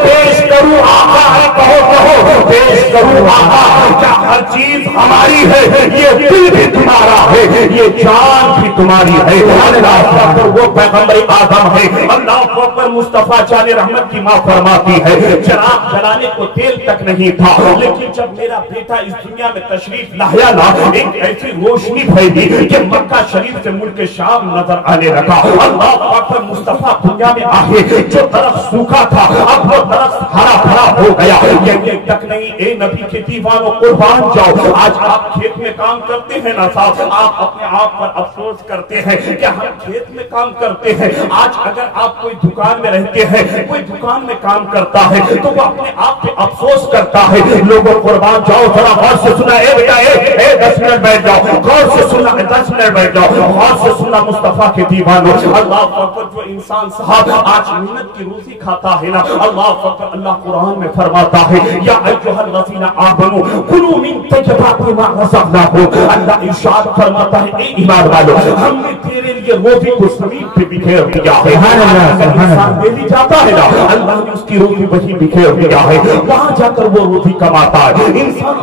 पेश करूं आका है, कहो पेश करूं आका। क्या हर चीज हमारी है, ये दिल भी तुम्हारा है, ये जान भी तुम्हारी है। अल्लाह अकबर, वो पैगंबर आदम है। अल्लाह अकबर, मुस्तफा जाने रहमत की माँ फरमाती है, चिराग जलाने को तेल तक नहीं था, लेकिन जब मेरा बेटा इस दुनिया में तशरीफ लाया ना, एक ऐसी रोशनी फैली कि मक्का शरीफ से मुल्क शाम नजर आने लगा। अल्लाह अकबर, मुस्तफा दुनिया में आए, जो तरफ सूखा था अब वो तरफ हरा भरा हो गया। ये तक नहीं, ए नबी के दीवानों कुर्बान जाओ। आज आप खेत में काम करते हैं ना साहब, आप अपने आप पर अफसोस करते हैं कि हम खेत में काम करते हैं। आज अगर आप कोई दुकान में रहते हैं, कोई दुकान में काम करता है तो वो अपने आप पे अफसोस करता है। लोगों कुर्बान जाओ, जरा गौर से सुना, ए बेटा ए 10 मिनट बैठ जाओ, गौर से सुनना, 10 मिनट बैठ जाओ, गौर से सुनना मुस्तफा के दीवानों। अल्लाह अकबर, जो इंसान साहब आज मेहनत की रोजी खाता है ना, अल्लाह अकबर, अल्लाह कुरान में फरमाता है, या अय्युहल्लज़ीना आमनू कुलू मिन तय्यबाति मा रज़क़नाकुम। अल्लाह इरशाद फरमाता है, ए ईमान वालों, हमने तेरे लिए रोटी को जमीन पे बिखेर दिया है। इंसान दिल्ली जाता है ना, अल्लाह ने उसकी रोटी वही बिखेर दिया है, वहां जाकर वो रोटी कमाता है। इंसान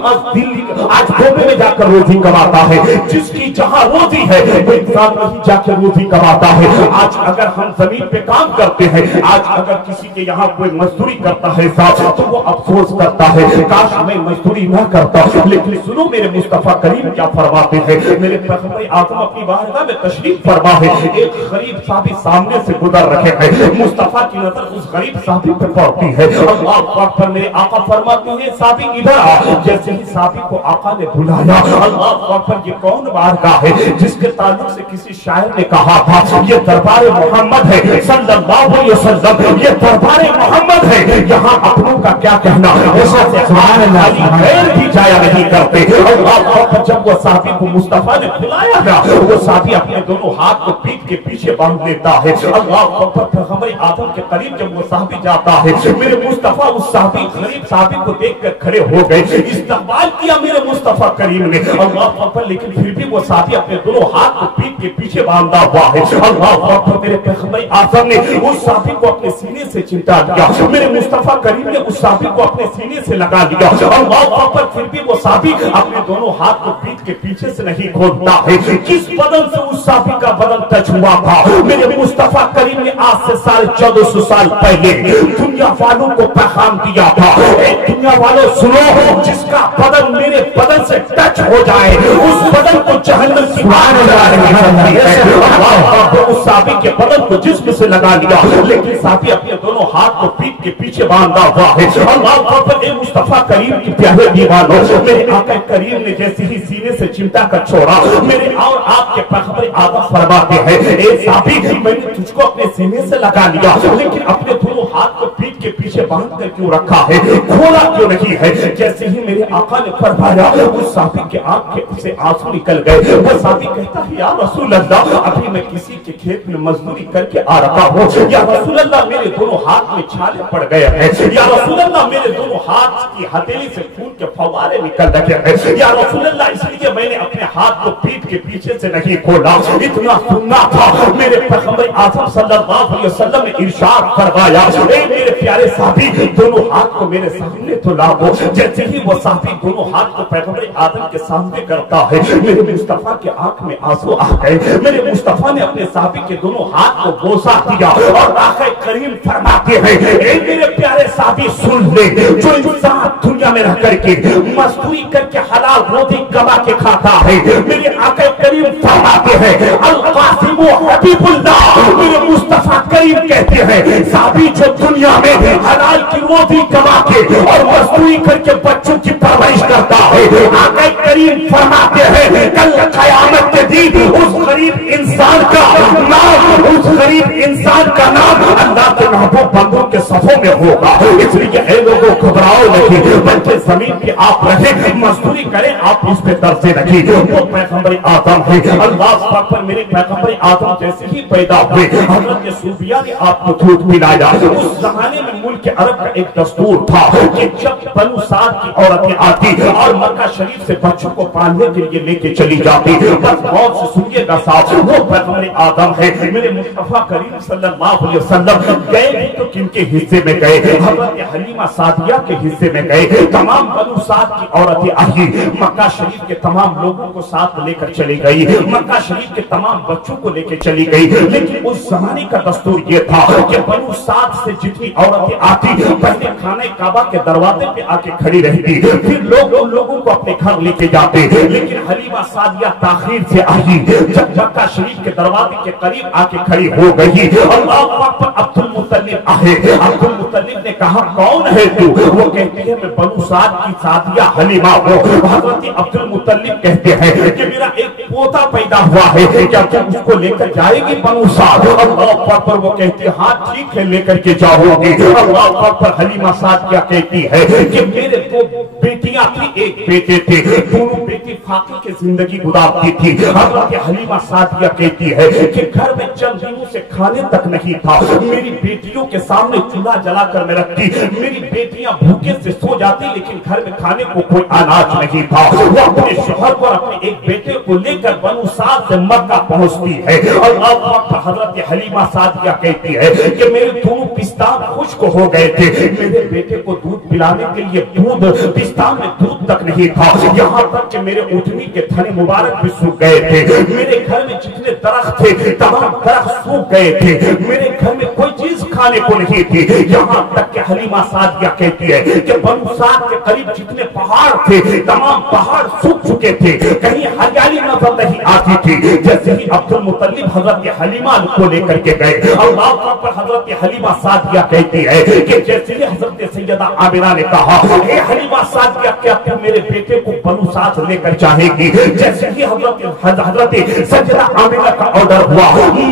आज बॉम्बे में जाकर रोटी कमाता है, जिसकी जहां रोटी है वो इंसान वही जाकर रोटी कमाता है। आज अगर हम जमीन पे काम करते हैं, आज अगर किसी के यहाँ कोई मजदूरी करता है साहब, तो वो अफसोस करता है, काश मैं मजदूरी न करता। लेकिन सुनो मेरे मुस्तफा करीम क्या फरमाते हैं, मेरे पैगंबर आज़म अपनी बारगाह में तशरीफ फरमा رہا ہے، ایک غریب صحابی سامنے سے گزر رہے ہیں، مصطفیٰ کی نظر اس غریب صحابی پر پڑتی ہے، اللہ اکبر، میرے آقا فرماتے ہیں صحابی ادھر آ، جیسے ہی صحابی کو آقا نے بلایا، اللہ اکبر، یہ کون بارگاہ ہے جس کے تعلق سے کسی شاعر نے کہا تھا یہ دربار محمد ہے صلی اللہ علیہ وسلم، یہ دربار محمد ہے، یہاں اپنوں کا کیا کہنا، سبحان اللہ، غیر بھی جایا نہیں کرتے۔ اللہ اکبر، جب وہ صحابی کو مصطفیٰ نے بلایا گیا، وہ صحابی اپنے دونوں ہاتھ کو پیٹھ کے پیچھے باندھ لیتا ہے، اللہ اکبر، پیغمبر آدم کے قریب جب وہ صحابی جاتا ہے، میرے مصطفیٰ اس صحابی غریب صحابی کو دیکھ کر کھڑے ہو گئے، استقبال کیا میرے مصطفیٰ کریم نے، اللہ اکبر، لیکن پھر بھی وہ صحابی اپنے دونوں ہاتھ کو پیٹھ کے پیچھے باندھا ہوا ہے، اللہ اکبر، میرے پیغمبر آدم نے اس صحابی کو اپنے سینے سے چمٹا دیا، میرے مصطفیٰ کریم نے اس صحابی کو اپنے سینے سے لگا دیا، اللہ اکبر، پھر بھی وہ صحابی اپنے دونوں ہاتھ کو پیٹھ کے پیچھے سے نہیں کھولتا ہے، کس بدن سے اس صحابی کا بدن ٹچ ہوا تھا، میرے مصطفیٰ کریم نے آج سے 1450 سال پہلے دنیا والوں کو پیغام دیا تھا، اے دنیا والوں سنو، جس کا بدن میرے بدن سے ٹچ ہو جائے اس بدن کو جہنم کی اس صحابی کے بدن کو جسم سے لگا لیا، لیکن صحابی اپنے دونوں ہاتھ کو پیٹھ کے پیچھے باندھا ہوا ہے، اللہ اکبر، اے مصطفیٰ کریم کی پیارے دیوانوں، میرے آقا کریم نے جیسے ہی سینے سے چمٹا کر چھوڑا، میرے اور آپ کے پیغمبر آدم فرماتے ہیں اے صحابی، میں نے تجھ کو اپنے سینے سے لگا لیا، لیکن اپنے دونوں ہاتھ کو پیٹھ کے پیچھے باندھ کر کیوں رکھا ہے، کھولا کیوں نہیں ہے؟ جیسے ہی میرے آقا نے فرمایا اس صحابی کے آنکھ سے آنسو نکل گئے، وہ صحابی کہتا ہے یا رسول اللہ، ابھی میں کسی کے کھیت میں مزدوری کر کے آ رہا ہوں، یا رسول اللہ میرے دونوں ہاتھ میں چھالے پڑ گئے ہیں، یا رسول اللہ میرے دونوں ہاتھ کی ہتھیلی سے خون کے فوارے نکل رہے ہیں، یا رسول اللہ اس لیے میں نے اپنے ہاتھ کو پیٹھ کے پیچھے سے نہیں کھولا، اتنا سننا تھا، میرے پیغمبر اعظم صلی اللہ علیہ وسلم نے ارشاد فرمایا اے میرے پیارے صحابی، دونوں ہاتھ کو میرے سامنے تو لاؤ، جیسے ہی وہ صحابی دونوں ہاتھ کو پیغمبر آدم کے سامنے کرتا ہے، میرے مصطفیٰ کے آنکھ میں آنسو آ گئے، میرے مصطفیٰ نے اپنے صحابی کے دونوں ہاتھ کو بوسہ دیا اور آقا کریم فرماتے ہیں اے میرے پیارے صحابی سن لے، جو انسان دنیا میں رہ کر کے مزدوری کر کے حلال روٹی کما کے کھاتا ہے، میرے آقا کریم فرماتے ہیں القاسم حبیب اللہ، میرے مصطفیٰ کریم کہتے ہیں صحابی جو دنیا میں حلال کی روٹی کما کے اور مزدوری کر کے بچوں کی پرورش کرتا ہے، آقا کریم فرماتے ہیں کل قیامت کے دن اس غریب انسان کا نام، اس غریب انسان کا نام اللہ کے محبوب بندوں کے صفوں میں ہوگا، اس لیے اے لوگوں گھبراؤ نہیں، بلکہ زمین پہ آپ رہیں، مزدوری کریں، آپ اس پہ ترسے رکھیں، وہ پیغمبر آدم ہے، اللہ پر میرے پیغمبر آدم جیسے ہی پیدا ہوئے، حضرت صوفیہ نے آپ کو دودھ پلایا، اس زمانے میں ملک عرب کا ایک دستور تھا کہ جب بنو سعد کی عورتیں آتی اور مکہ شریف سے بچوں کو پالنے کے لیے لے کے چلی جاتی، بس غور سے سنیے گا صاحب، وہ پیغمبر آدم ہے، میرے مصطفیٰ کریم صلی اللہ علیہ وسلم گئے بھی تو کن کے حصے میں گئے، حضرت حلیمہ سعدیہ کے حصے میں گئے، تمام بنو سعد کی عورتیں آئی، مکہ شریف کے تمام لوگوں کو ساتھ لے کر چلی گئی، مکہ شریف کے تمام بچوں کو لے کے چلی گئی، لیکن اس زمانے کا دستور یہ تھا کہ بنو سعد سے جتنی عورتیں آتی پہلے خانہ کعبہ کے دروازے پہ آ کے کھڑی رہتی، پھر لوگ ان لوگوں کو اپنے گھر لے کے جاتے، لیکن حلیمہ سعدیہ تاخیر سے آئی، جب مکہ شریف کے دروازے کے قریب آ کے کھڑی ہو گئی، اللہ اکبر، عبد المطلب آئے، عبد المطلب نے کہا کون ہے تو؟ وہ کہتی ہے میں بنو سعد کی سعدیہ حلیمہ ہوں، حضرت عبد المطلب کہتے ہیں کہ میرا ایک پوتا پیدا ہوا ہے، کیا اس کو لے کر جائے گی بنو سعد؟ اللہ اکبر، وہ کہتی ہے ہاں ٹھیک ہے لے کر کے جاؤ گی، اللہ اکبر، حلیمہ سعدیہ کہتی ہے کہ میرے دو بیٹیاں تھی ایک بیٹے تھے، دونوں بیٹی فاقے کی زندگی گزارتی تھی، حضرت حلیمہ سعدیہ کہتی ہے کہ گھر میں چند دنوں سے کھانے تک نہیں تھا، میری بیٹیوں کے سامنے چولہا جلا کر میں رکھتی، میری بیٹیاں بھوکے سے سو جاتی لیکن گھر میں کھانے کو کوئی اناج نہیں تھا، وہ اپنے شوہر پر اپنے ایک بیٹے کو لے کر بنو سعد سے مکہ پہنچتی ہے، اللہ اکبر، حضرت حلیمہ سعدیہ کہتی ہے کہ میرے دونوں پستان خشک ہو گئے تھے، میرے بیٹے کو دودھ پلانے کے لیے دودھ पिस्ता में दूध तक नहीं था, यहाँ तक कि मेरे ऊँटनी के थने मुबारक भी सूख गए थे। मेरे घर में जितने दरख्त थे तमाम दरख्त सूख गए थे। मेरे घर में कोई चीज खाने को नहीं थी। यहाँ तक कि हलीमा सादिया कहती है कि बनु साद के करीब जितने पहाड़ थे तमाम पहाड़ सूख चुके थे, कहीं हरियाली नजर नहीं आती थी। जैसे ही अब्दुल मुत्तलिब हजरत हलीमा को लेकर के गए, अल्लाह पर हजरत हलीमा सादिया कहती है कि जैसे ही हजरत सैयदा आमिना ने कहा, हे हलीमा सादिया, क्या तू मेरे बेटे को बनु साद लेकर चाहेगी? जैसे ही हजरत सैयदा आमिना का ऑर्डर हुआ,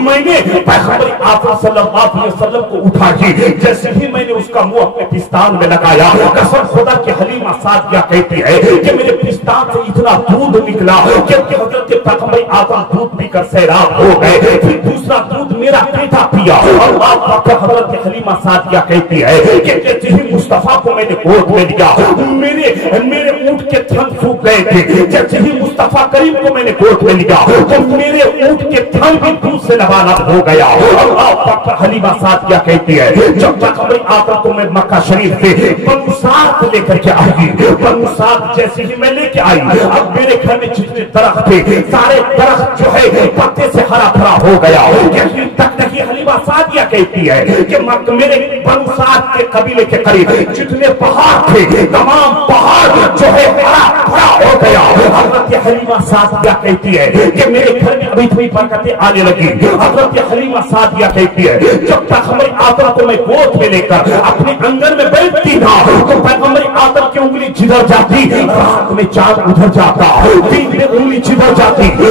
मैंने पैगंबर आज़म सल्लल्लाहु अलैहि वसल्लम को उठा की। जैसे ही मैंने उसका मुंह अपने पिस्तान में लगाया, कसम खुदा की हलीमा सादिया कहती है कि मेरे पिस्तान से इतना दूध निकला कि हजरत पैगंबर आज़म दूध पीकर सैराब हो गए। फिर दूसरा दूध मेरा बेटा पिया। अल्लाह पर हजरत हलीमा सादिया कहती है कि जैसे ही मुस्तफा को मैंने गोद में लिया, मेरे ऊंट के थन सूख गए थे। जैसे ही मुस्तफा करीम को मैंने गोद में लिया तो मेरे ऊंट के थन भी दूध से लबालब हो गया। अल्लाह पर हलीमा सादिया कहती है जब पैगंबर आज़म को मैं मक्का शरीफ से बनु साद लेकर के आई, बनु साद जैसे ही मैं लेके आई, अब मेरे घर में जितने दरख्त थे सारे दरख्त जो है पत्ते से हरा भरा हो गया। यहीं तक नहीं, हलीमा सादिया कहती है कि मेरे बनु साद के कबीले के करीब जितने पहाड़ थे तमाम पहाड़ जो है हरा भरा हो गया। हजरत हलीमा सादिया कहती है कि मेरे घर में अभी थोड़ी बरकतें आने लगी। हजरत हलीमा सादिया कहती है जब पैगंबर आज़म को मैं गोद में लेकर अपने अंगन में बैठती था तो पैगंबर आज़म की उंगली जिधर जाती, रात में चांद उधर जाता, दिन में उंगली जिधर जाती, वो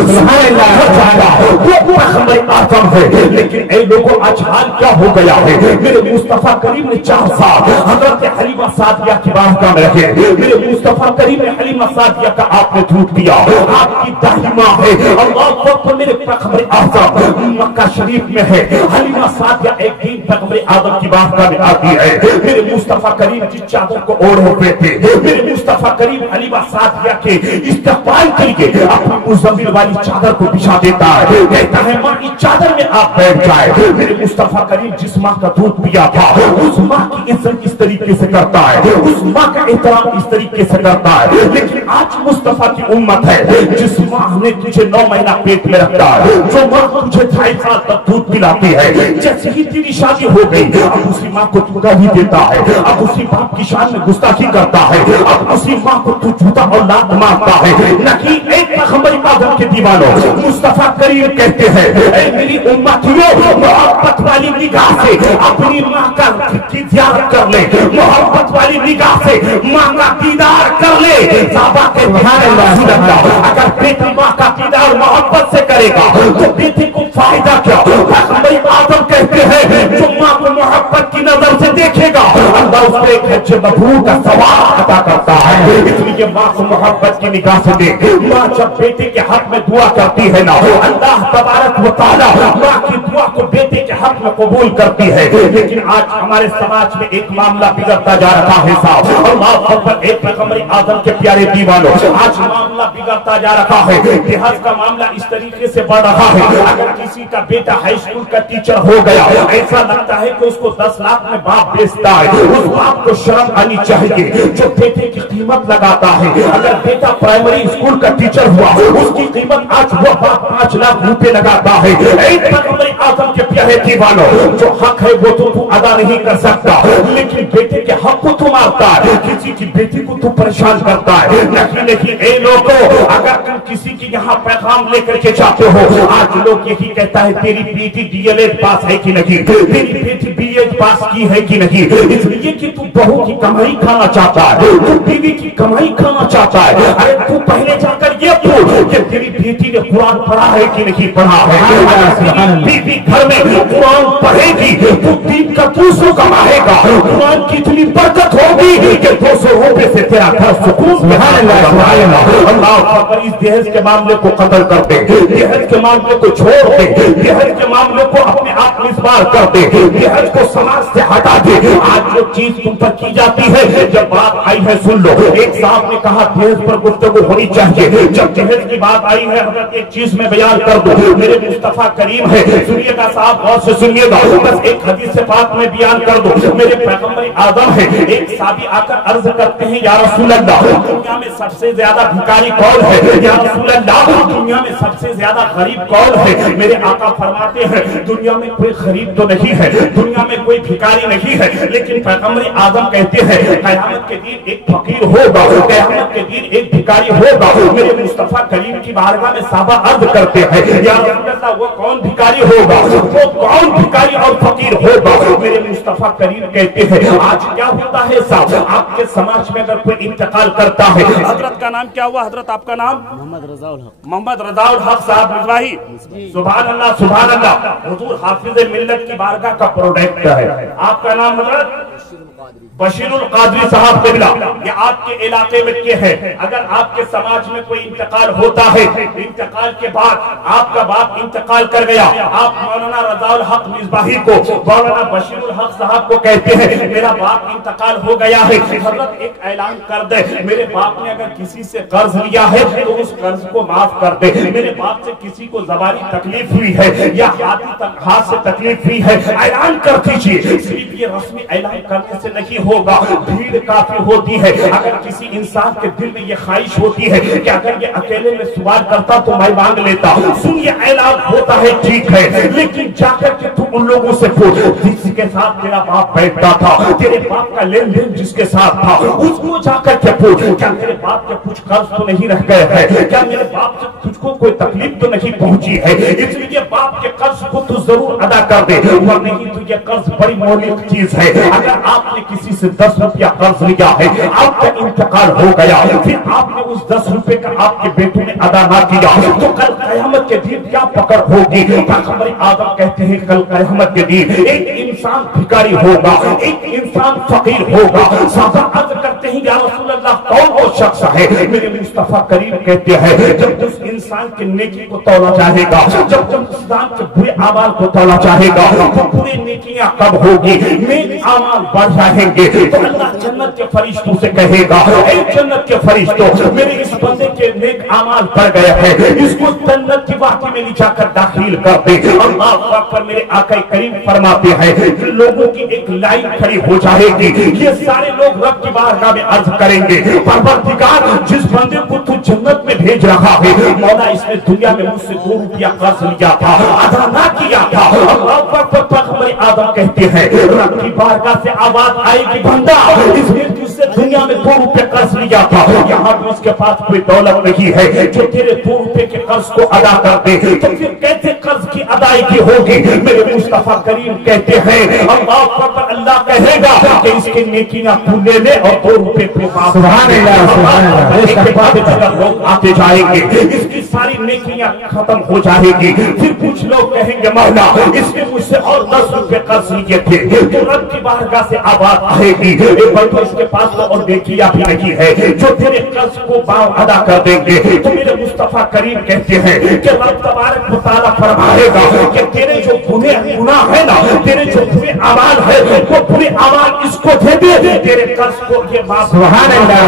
पैगंबर आज़म है। लेकिन ऐ लोगों, आज हाल क्या हो गया है? मेरे मुस्तफा करीम ने 4 साल हजरत हलीमा सादिया की बारगाह में रखे। मेरे मुस्तफा करीम ने हलीमा सादिया का आपने दूध दिया, आपकी दाही माँ है। अल्लाह पर मेरे पैगंबर आज़म मक्का शरीफ में है। हलीमा सादिया एक दिन पैगंबर आज़म की बारगाह में आती है। मेरे मुस्तफा करीम जिस चादर को ओढ़े हुए थे, मेरे मुस्तफा करीम हलीमा सादिया के इस्तकबाल के लिए अपनी मुज़म्मिल वाली चादर को बिछा देता है। कहता है माँ इस चादर में आप बैठ जाए। मेरे मुस्तफा करीम जिस माँ का दूध पिया था उस माँ की इज्जत इस तरीके से करता है, उस माँ का एहतराम इस तरीके से करता है। लेकिन आज मुस्तफा की उम्मत है जिस माँ ने तुझे 9 महीना पेट में रखता है, जो माँ तुझे 2.5 साल तक दूध पिलाती है, जैसे ही तेरी शादी हो गई अब उसी माँ को तू गाली देता है, अब उसी बाप की शान में गुस्ताखी करता है, अब उसी माँ को तू झूठा और लात मारता है। नहीं, एक पैगंबर आज़म के दीवानों, मुस्तफा करीम कहते हैं ऐ मेरी उम्मतियों, मोहब्बत वाली निगाह से अपनी माँ का जियारत कर ले, मोहब्बत वाली निगाह से माँ का दीदार कर ले। साहबा के अगर बेटी माँ का दीदार मोहब्बत से करेगा तो बेटी को फायदा क्या? पैगंबर आज़म कहते हैं जो माँ को मोहब्बत की नजर से देखेगा अल्लाह उसको एक हज मबरूर का सवाब अता करता है। इसलिए माँ को मोहब्बत की निगाह से देख। माँ जब बेटे के हक में दुआ करती है ना, अल्लाह तबारक व तआला माँ की दुआ को बेटे के हक में कबूल करती है। लेकिन आज हमारे समाज में एक मामला बिगड़ता जा रहा है साहब। अल्लाह अकबर, एक पैगंबर आज़म के प्यारे दीवानों, आज मामला बिगड़ता जा रहा है। जिहाद का मामला इस तरीके से बढ़ रहा है, अगर किसी का बेटा हाई स्कूल का टीचर हो गया, ऐसा लगता है कि उसको 10 लाख में बाप बेचता है। उस बाप को शर्म आनी चाहिए जो बेटे की कीमत लगाता है। अगर बेटा प्राइमरी स्कूल का टीचर हुआ, उसकी कीमत आज वो बाप 5 लाख रुपए लगाता है। एक पैगंबर आज़म के प्यारे दीवानों, जो हक है वो तो तू अदा नहीं कर सकता, लेकिन बेटे के हक को तू मारता है, किसी की बेटी को तू परेशान करता है। नहीं, ए लोगों, अगर तुम किसी की यहाँ पैगाम लेकर के जाते हो, आज लोग यही कहता है तेरी बेटी डीएलएड पास है कि नहीं, तेरी बेटी बीएड पास की है कि नहीं, इसलिए कि तू बहू की कमाई खाना चाहता है, तू बीवी की कमाई खाना चाहता है। अरे तू पहले जाकर ये पूछ कि तेरी बेटी ने कुरान पढ़ा है कि नहीं पढ़ा है। बीवी घर में कुरान पढ़ेगी तो दीन का 200 कमाएगा, कुरान की इतनी बरकत होगी कि 200 रुपए से तेरा घर सुकून में अल्लाह इस दहेज के मामले को कत्ल कर दे, दहेज के मामले को छोड़ दे, दहेज के मामले को अपने आप निस्बार कर दे, दहेज को समाज से हटा दे। आज जो چیز تم پر کی جاتی ہے جب بات آئی ہے سن لو. ایک صاحب نے کہا جہیز پر گفتگو ہونی چاہیے. جب جہیز کی بات آئی ہے حضرت ایک چیز میں بیان کر دو, میرے مصطفیٰ کریم ہے, سنیے گا صاحب غور سے سنیے گا, بس ایک حدیث سے بات میں بیان کر دو. میرے پیغمبر آدم ہے, ایک صحابی آ کر عرض کرتے ہیں یا رسول اللہ دنیا میں سب سے زیادہ بھکاری کون ہے؟ یا رسول اللہ دنیا میں سب سے زیادہ غریب کون ہے؟ میرے آقا فرماتے ہیں دنیا میں کوئی غریب تو نہیں ہے, دنیا میں کوئی بھکاری نہیں ہے, لیکن پیغمبر آدم کہتے ہیں قیامت کے دن ایک فقیر ہوگا, قیامت کے دن ایک بھکاری ہوگا. میرے مصطفیٰ کریم کی بارگاہ میں صحابہ عرض کرتے ہیں یا رسول اللہ وہ کون بھکاری ہوگا, وہ کون بھکاری اور فقیر ہوگا؟ میرے مصطفیٰ کریم کہتے ہیں آج کیا ہوتا ہے صاحب, آپ کے سماج میں اگر کوئی انتقال کرتا ہے, حضرت کا نام کیا ہوا حضرت آپ کا نام؟ محمد رضا الحق صاحب مصباحی. سبحان اللہ سبحان اللہ, حضور حافظ ملت کی بارگاہ کا پروڈکٹ ہے. آپ کا نام حضرت بشیر القادری صاحب قبلہ, یہ آپ کے علاقے میں کیا ہے. اگر آپ کے سماج میں کوئی انتقال ہوتا ہے, انتقال کے بعد آپ کا باپ انتقال کر گیا, آپ مولانا رضا الحق مصباحی کو, مولانا بشیر الحق صاحب کو کہتے ہیں میرا باپ انتقال ہو گیا ہے, حضرت ایک اعلان کر دے میرے باپ نے اگر کسی سے قرض لیا ہے تو اس قرض کو معاف کر دے, میرے باپ سے کسی کو زبانی تکلیف ہوئی ہے یا ہاتھ سے تکلیف ہوئی ہے, اعلان کر دیجیے. صرف یہ رسمی اعلان کرنے سے نہیں ہوگا, بھیڑ کافی ہوتی ہے. اگر کسی انسان کے دل میں یہ خواہش ہوتی ہے کہ اگر یہ اکیلے میں سوال کرتا تو میں مانگ لیتا, سن یہ اعلان ہوتا ہے ٹھیک ہے, لیکن جا کر کے تم ان لوگوں سے پوچھ جس کے ساتھ تیرا باپ بیٹھتا تھا, تیرے باپ کا لین دین جس کے ساتھ تھا, اس کو جا کر کے پوچھ کیا میرے باپ کے کچھ قرض تو نہیں رہ گئے ہیں, کیا میرے باپ سے تجھ کو کوئی تکلیف تو نہیں پہنچی ہے, اس لیے باپ کے قرض کو تو ضرور ادا کر دے, ورنہ نہیں تو یہ قرض بڑی مولک چیز ہے. اگر آپ نے کسی سے 10 روپیہ قرض لیا ہے, آپ کا انتقال ہو گیا, پھر آپ نے اس 10 روپے کا آپ کے بیٹوں نے ادا نہ کیا تو کل قیامت کے دن کیا پکڑ ہوگی؟ پیغمبر آدم کہتے ہیں کل قیامت کے دن ایک انسان بھکاری ہوگا, ایک انسان فقیر ہوگا. صحابہ عرض کرتے ہیں یا رسول اللہ کون وہ شخص ہے؟ میرے مصطفیٰ کریم کہتے ہیں جب اس انسان کے نیکی کو تولا چاہے گا, جب انسان کے برے اعمال کو تولا چاہے گا تو برے نیکیاں کب ہوگی, نیک اعمال بڑھ جائیں گے تو اللہ جنت کے فرشتوں سے کہے گا اے جنت کے فرشتوں میرے اس بندے کے نیک اعمال بڑھ گئے ہیں, اس کو جنت کی واقعی میں لے جا کر داخل کر دے. اللہ اکبر. میرے آقا کریم فرماتے ہیں لوگوں کی ایک لائن کھڑی ہو جائے گی, یہ سارے لوگ رب کی بارگاہ میں عرض کریں گے پروردگار جس بندے کو تو جنت میں بھیج رہا ہے مولا اس نے دنیا میں مجھ سے 2 روپیہ قرض لیا تھا, ادا نہ کیا تھا. اللہ اکبر. پیغمبر آدم کہتے ہیں رب کی بارگاہ سے آواز آئے گی بندہ اس نے تجھ سے دنیا میں 2 روپے قرض لیا تھا, یہاں تو اس کے پاس کوئی دولت نہیں ہے جو تیرے 2 روپے کے قرض کو ادا کر دے, تو پھر کیسے قرض کی ادائیگی ہوگی؟ میرے مصطفیٰ کریم کہتے ہیں اللہ اکبر. اللہ کہے گا کہ اس کی نیکیاں تو لے لے اور 2 روپے کو معاف. سبحان اللہ. اس کے بعد اگر لوگ آتے جائیں گے اس کی ساری نیکیاں ختم ہو جائے گی, پھر کچھ لوگ کہیں گے مولا اس نے مجھ سے اور 10 روپے قرض لیے تھے, تو رب کی بارگاہ سے آواز آئے گی بلکہ اس کے پاس تو اور نیکیاں بھی نہیں ہے جو تیرے قرض کو ادا کر دیں گے. تو میرے مصطفیٰ کریم کہتے ہیں کہ رب تبارک و تعالیٰ فرمائے گا کہ تیرے جو گناہ ہے نا, تیرے جو برے اعمال ہے وہ برے اعمال اس کو دے دے, تیرے قرض کو یہ معاف ہو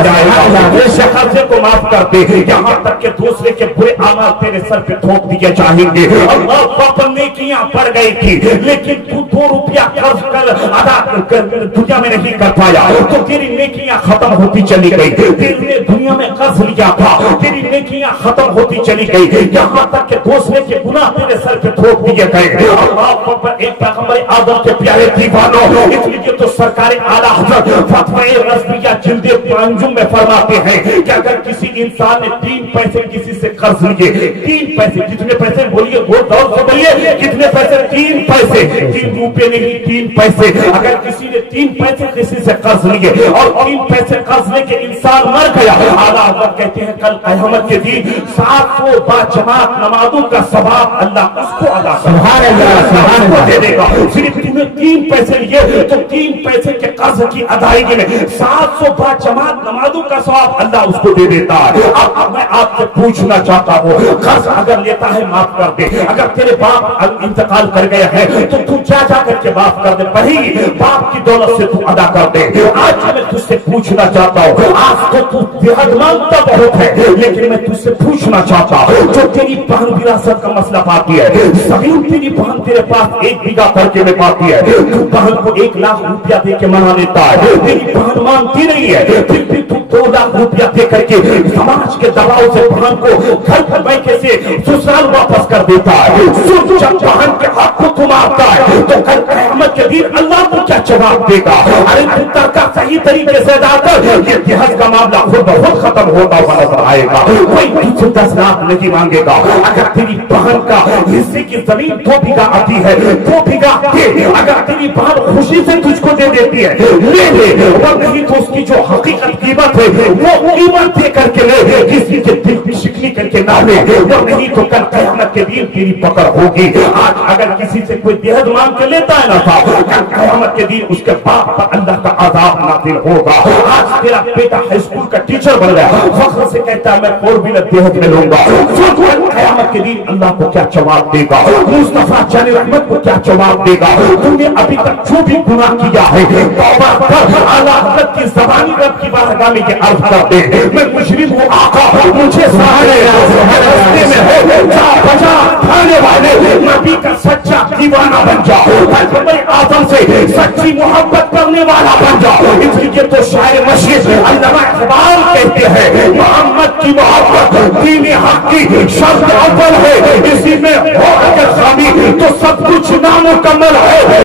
جائے گا, قرضے کو معاف کر دے, یہاں تک کہ دوسرے کے برے اعمال تیرے سر پہ تھوپ دیے جائیں گے. اللہ پاپا نیکیاں بڑھ گئی تھی لیکن تو 2 روپیہ قرض کر ادا دنیا میں نہیں کر پایا تو تیری نیکیاں ختم ہوتی چلی گئی. تیرے دنیا میں قرض لیا تھا, تیری نیکیاں ختم ہوتی چلی گئی, یہاں تک کہ دوسرے کے گناہ تیرے سر پہ تھوپ دیے گئے. اللہ پر ایک پیغمبر آدم کے پیارے دیوانوں, اس لیے تو سرکار اعلیٰ حضرت فتوی رضویہ جلد 5 میں فرماتے ہیں کہ اگر کسی انسان نے 3 پیسے کسی سے قرض لیے, 3 پیسے, کتنے پیسے بولیے, غور سے بولیے, کتنے پیسے؟ 3 پیسے, 3 روپے نہیں 3 پیسے. اگر کسی نے 3 پیسے کسی سے قرض لیے اور 3 پیسے قرض لے کے انسان مر گیا, اعلیٰ حضرت کہتے ہیں کل قیامت کے دن 700 باجماعت نمازوں کا ثواب اللہ اس کو ادا دے دے گا. صرف تمہیں 3 پیسے لیے تو 3 پیسے کے قرض کی ادائیگی میں 700 500 बाजमात नमाजों का सवाब अल्लाह उसको दे देता है। अब मैं आपसे पूछना चाहता हूँ, कर्ज अगर लेता है माफ कर दे। अगर तेरे बाप इंतकाल कर गए हैं तो तू जा करके माफ कर दे, वही बाप की दौलत से तू अदा कर दे। आज मैं तुझसे पूछना चाहता हूँ, आज तो तू बेहद मांगता बहुत है, लेकिन मैं तुझसे पूछना चाहता हूँ, जो तेरी बहन विरासत का मसला पाती है, जमीन तेरी बहन तेरे पास 1 बीघा करके में पाती है, तू बहन को 1 लाख रुपया दे के मना लेता है, तेरी बहन मांगती नहीं है, फिर भी तू 2 लाख रुपया दे करके समाज के दबाव से बहन को घर पर बैठे से ससुराल वापस कर देता है। जब बहन के हक को तू मारता है तो कल क़यामत के दिन अल्लाह को क्या जवाब देगा? अरे तू तर्का सही तरीके से अदा कर, ये जिहाद का मामला खुद बहुत खत्म होता हुआ नजर आएगा। कोई तुझसे 10 लाख नहीं मांगेगा। अगर तेरी बहन का हिस्से की जमीन 2 बीघा आती है, 2 बीघा अगर तेरी बहन खुशी से तुझको दे देती है, ले ले, और नहीं तो उसकी जो हकीकत कीमत है वो कीमत दे करके ले, किसी के दिल की शिकनी करके ना ले, और नहीं तो कल क़यामत के दिन तेरी पकड़ होगी। आज अगर किसी से कोई देहद मांग के लेता है ना था, कल क़यामत के दिन उसके बाप पर अल्लाह का अज़ाब नाज़िल होगा। आज तेरा बेटा हाई स्कूल का टीचर बन गया, फख्र से कहता है मैं 4 व्हीलर देहद में लूंगा, क़यामत के दिन अल्लाह को क्या जवाब देगा? मुस्तफा जाने रहमत को क्या जवाब देगा? तूने अभी तक जो भी गुनाह किया है तौबा कर, आला हज़रत की ज़बानी रब की बारगाह में अर्ज कर दे, मैं मुशरिक हूँ आका, मुझे सहारे रास्ते में है, जा बजा खाने वाले नबी का सच्चा दीवाना बन जाओ, आजम से सच्ची मोहब्बत करने वाला बन जाओ। इसलिए तो शायर मशीद अल्लामा इकबाल कहते हैं, मोहम्मद की मोहब्बत दीन हक की शर्त अव्वल है, इसी में हो अगर खामी तो सब कुछ नामुकम्मल है।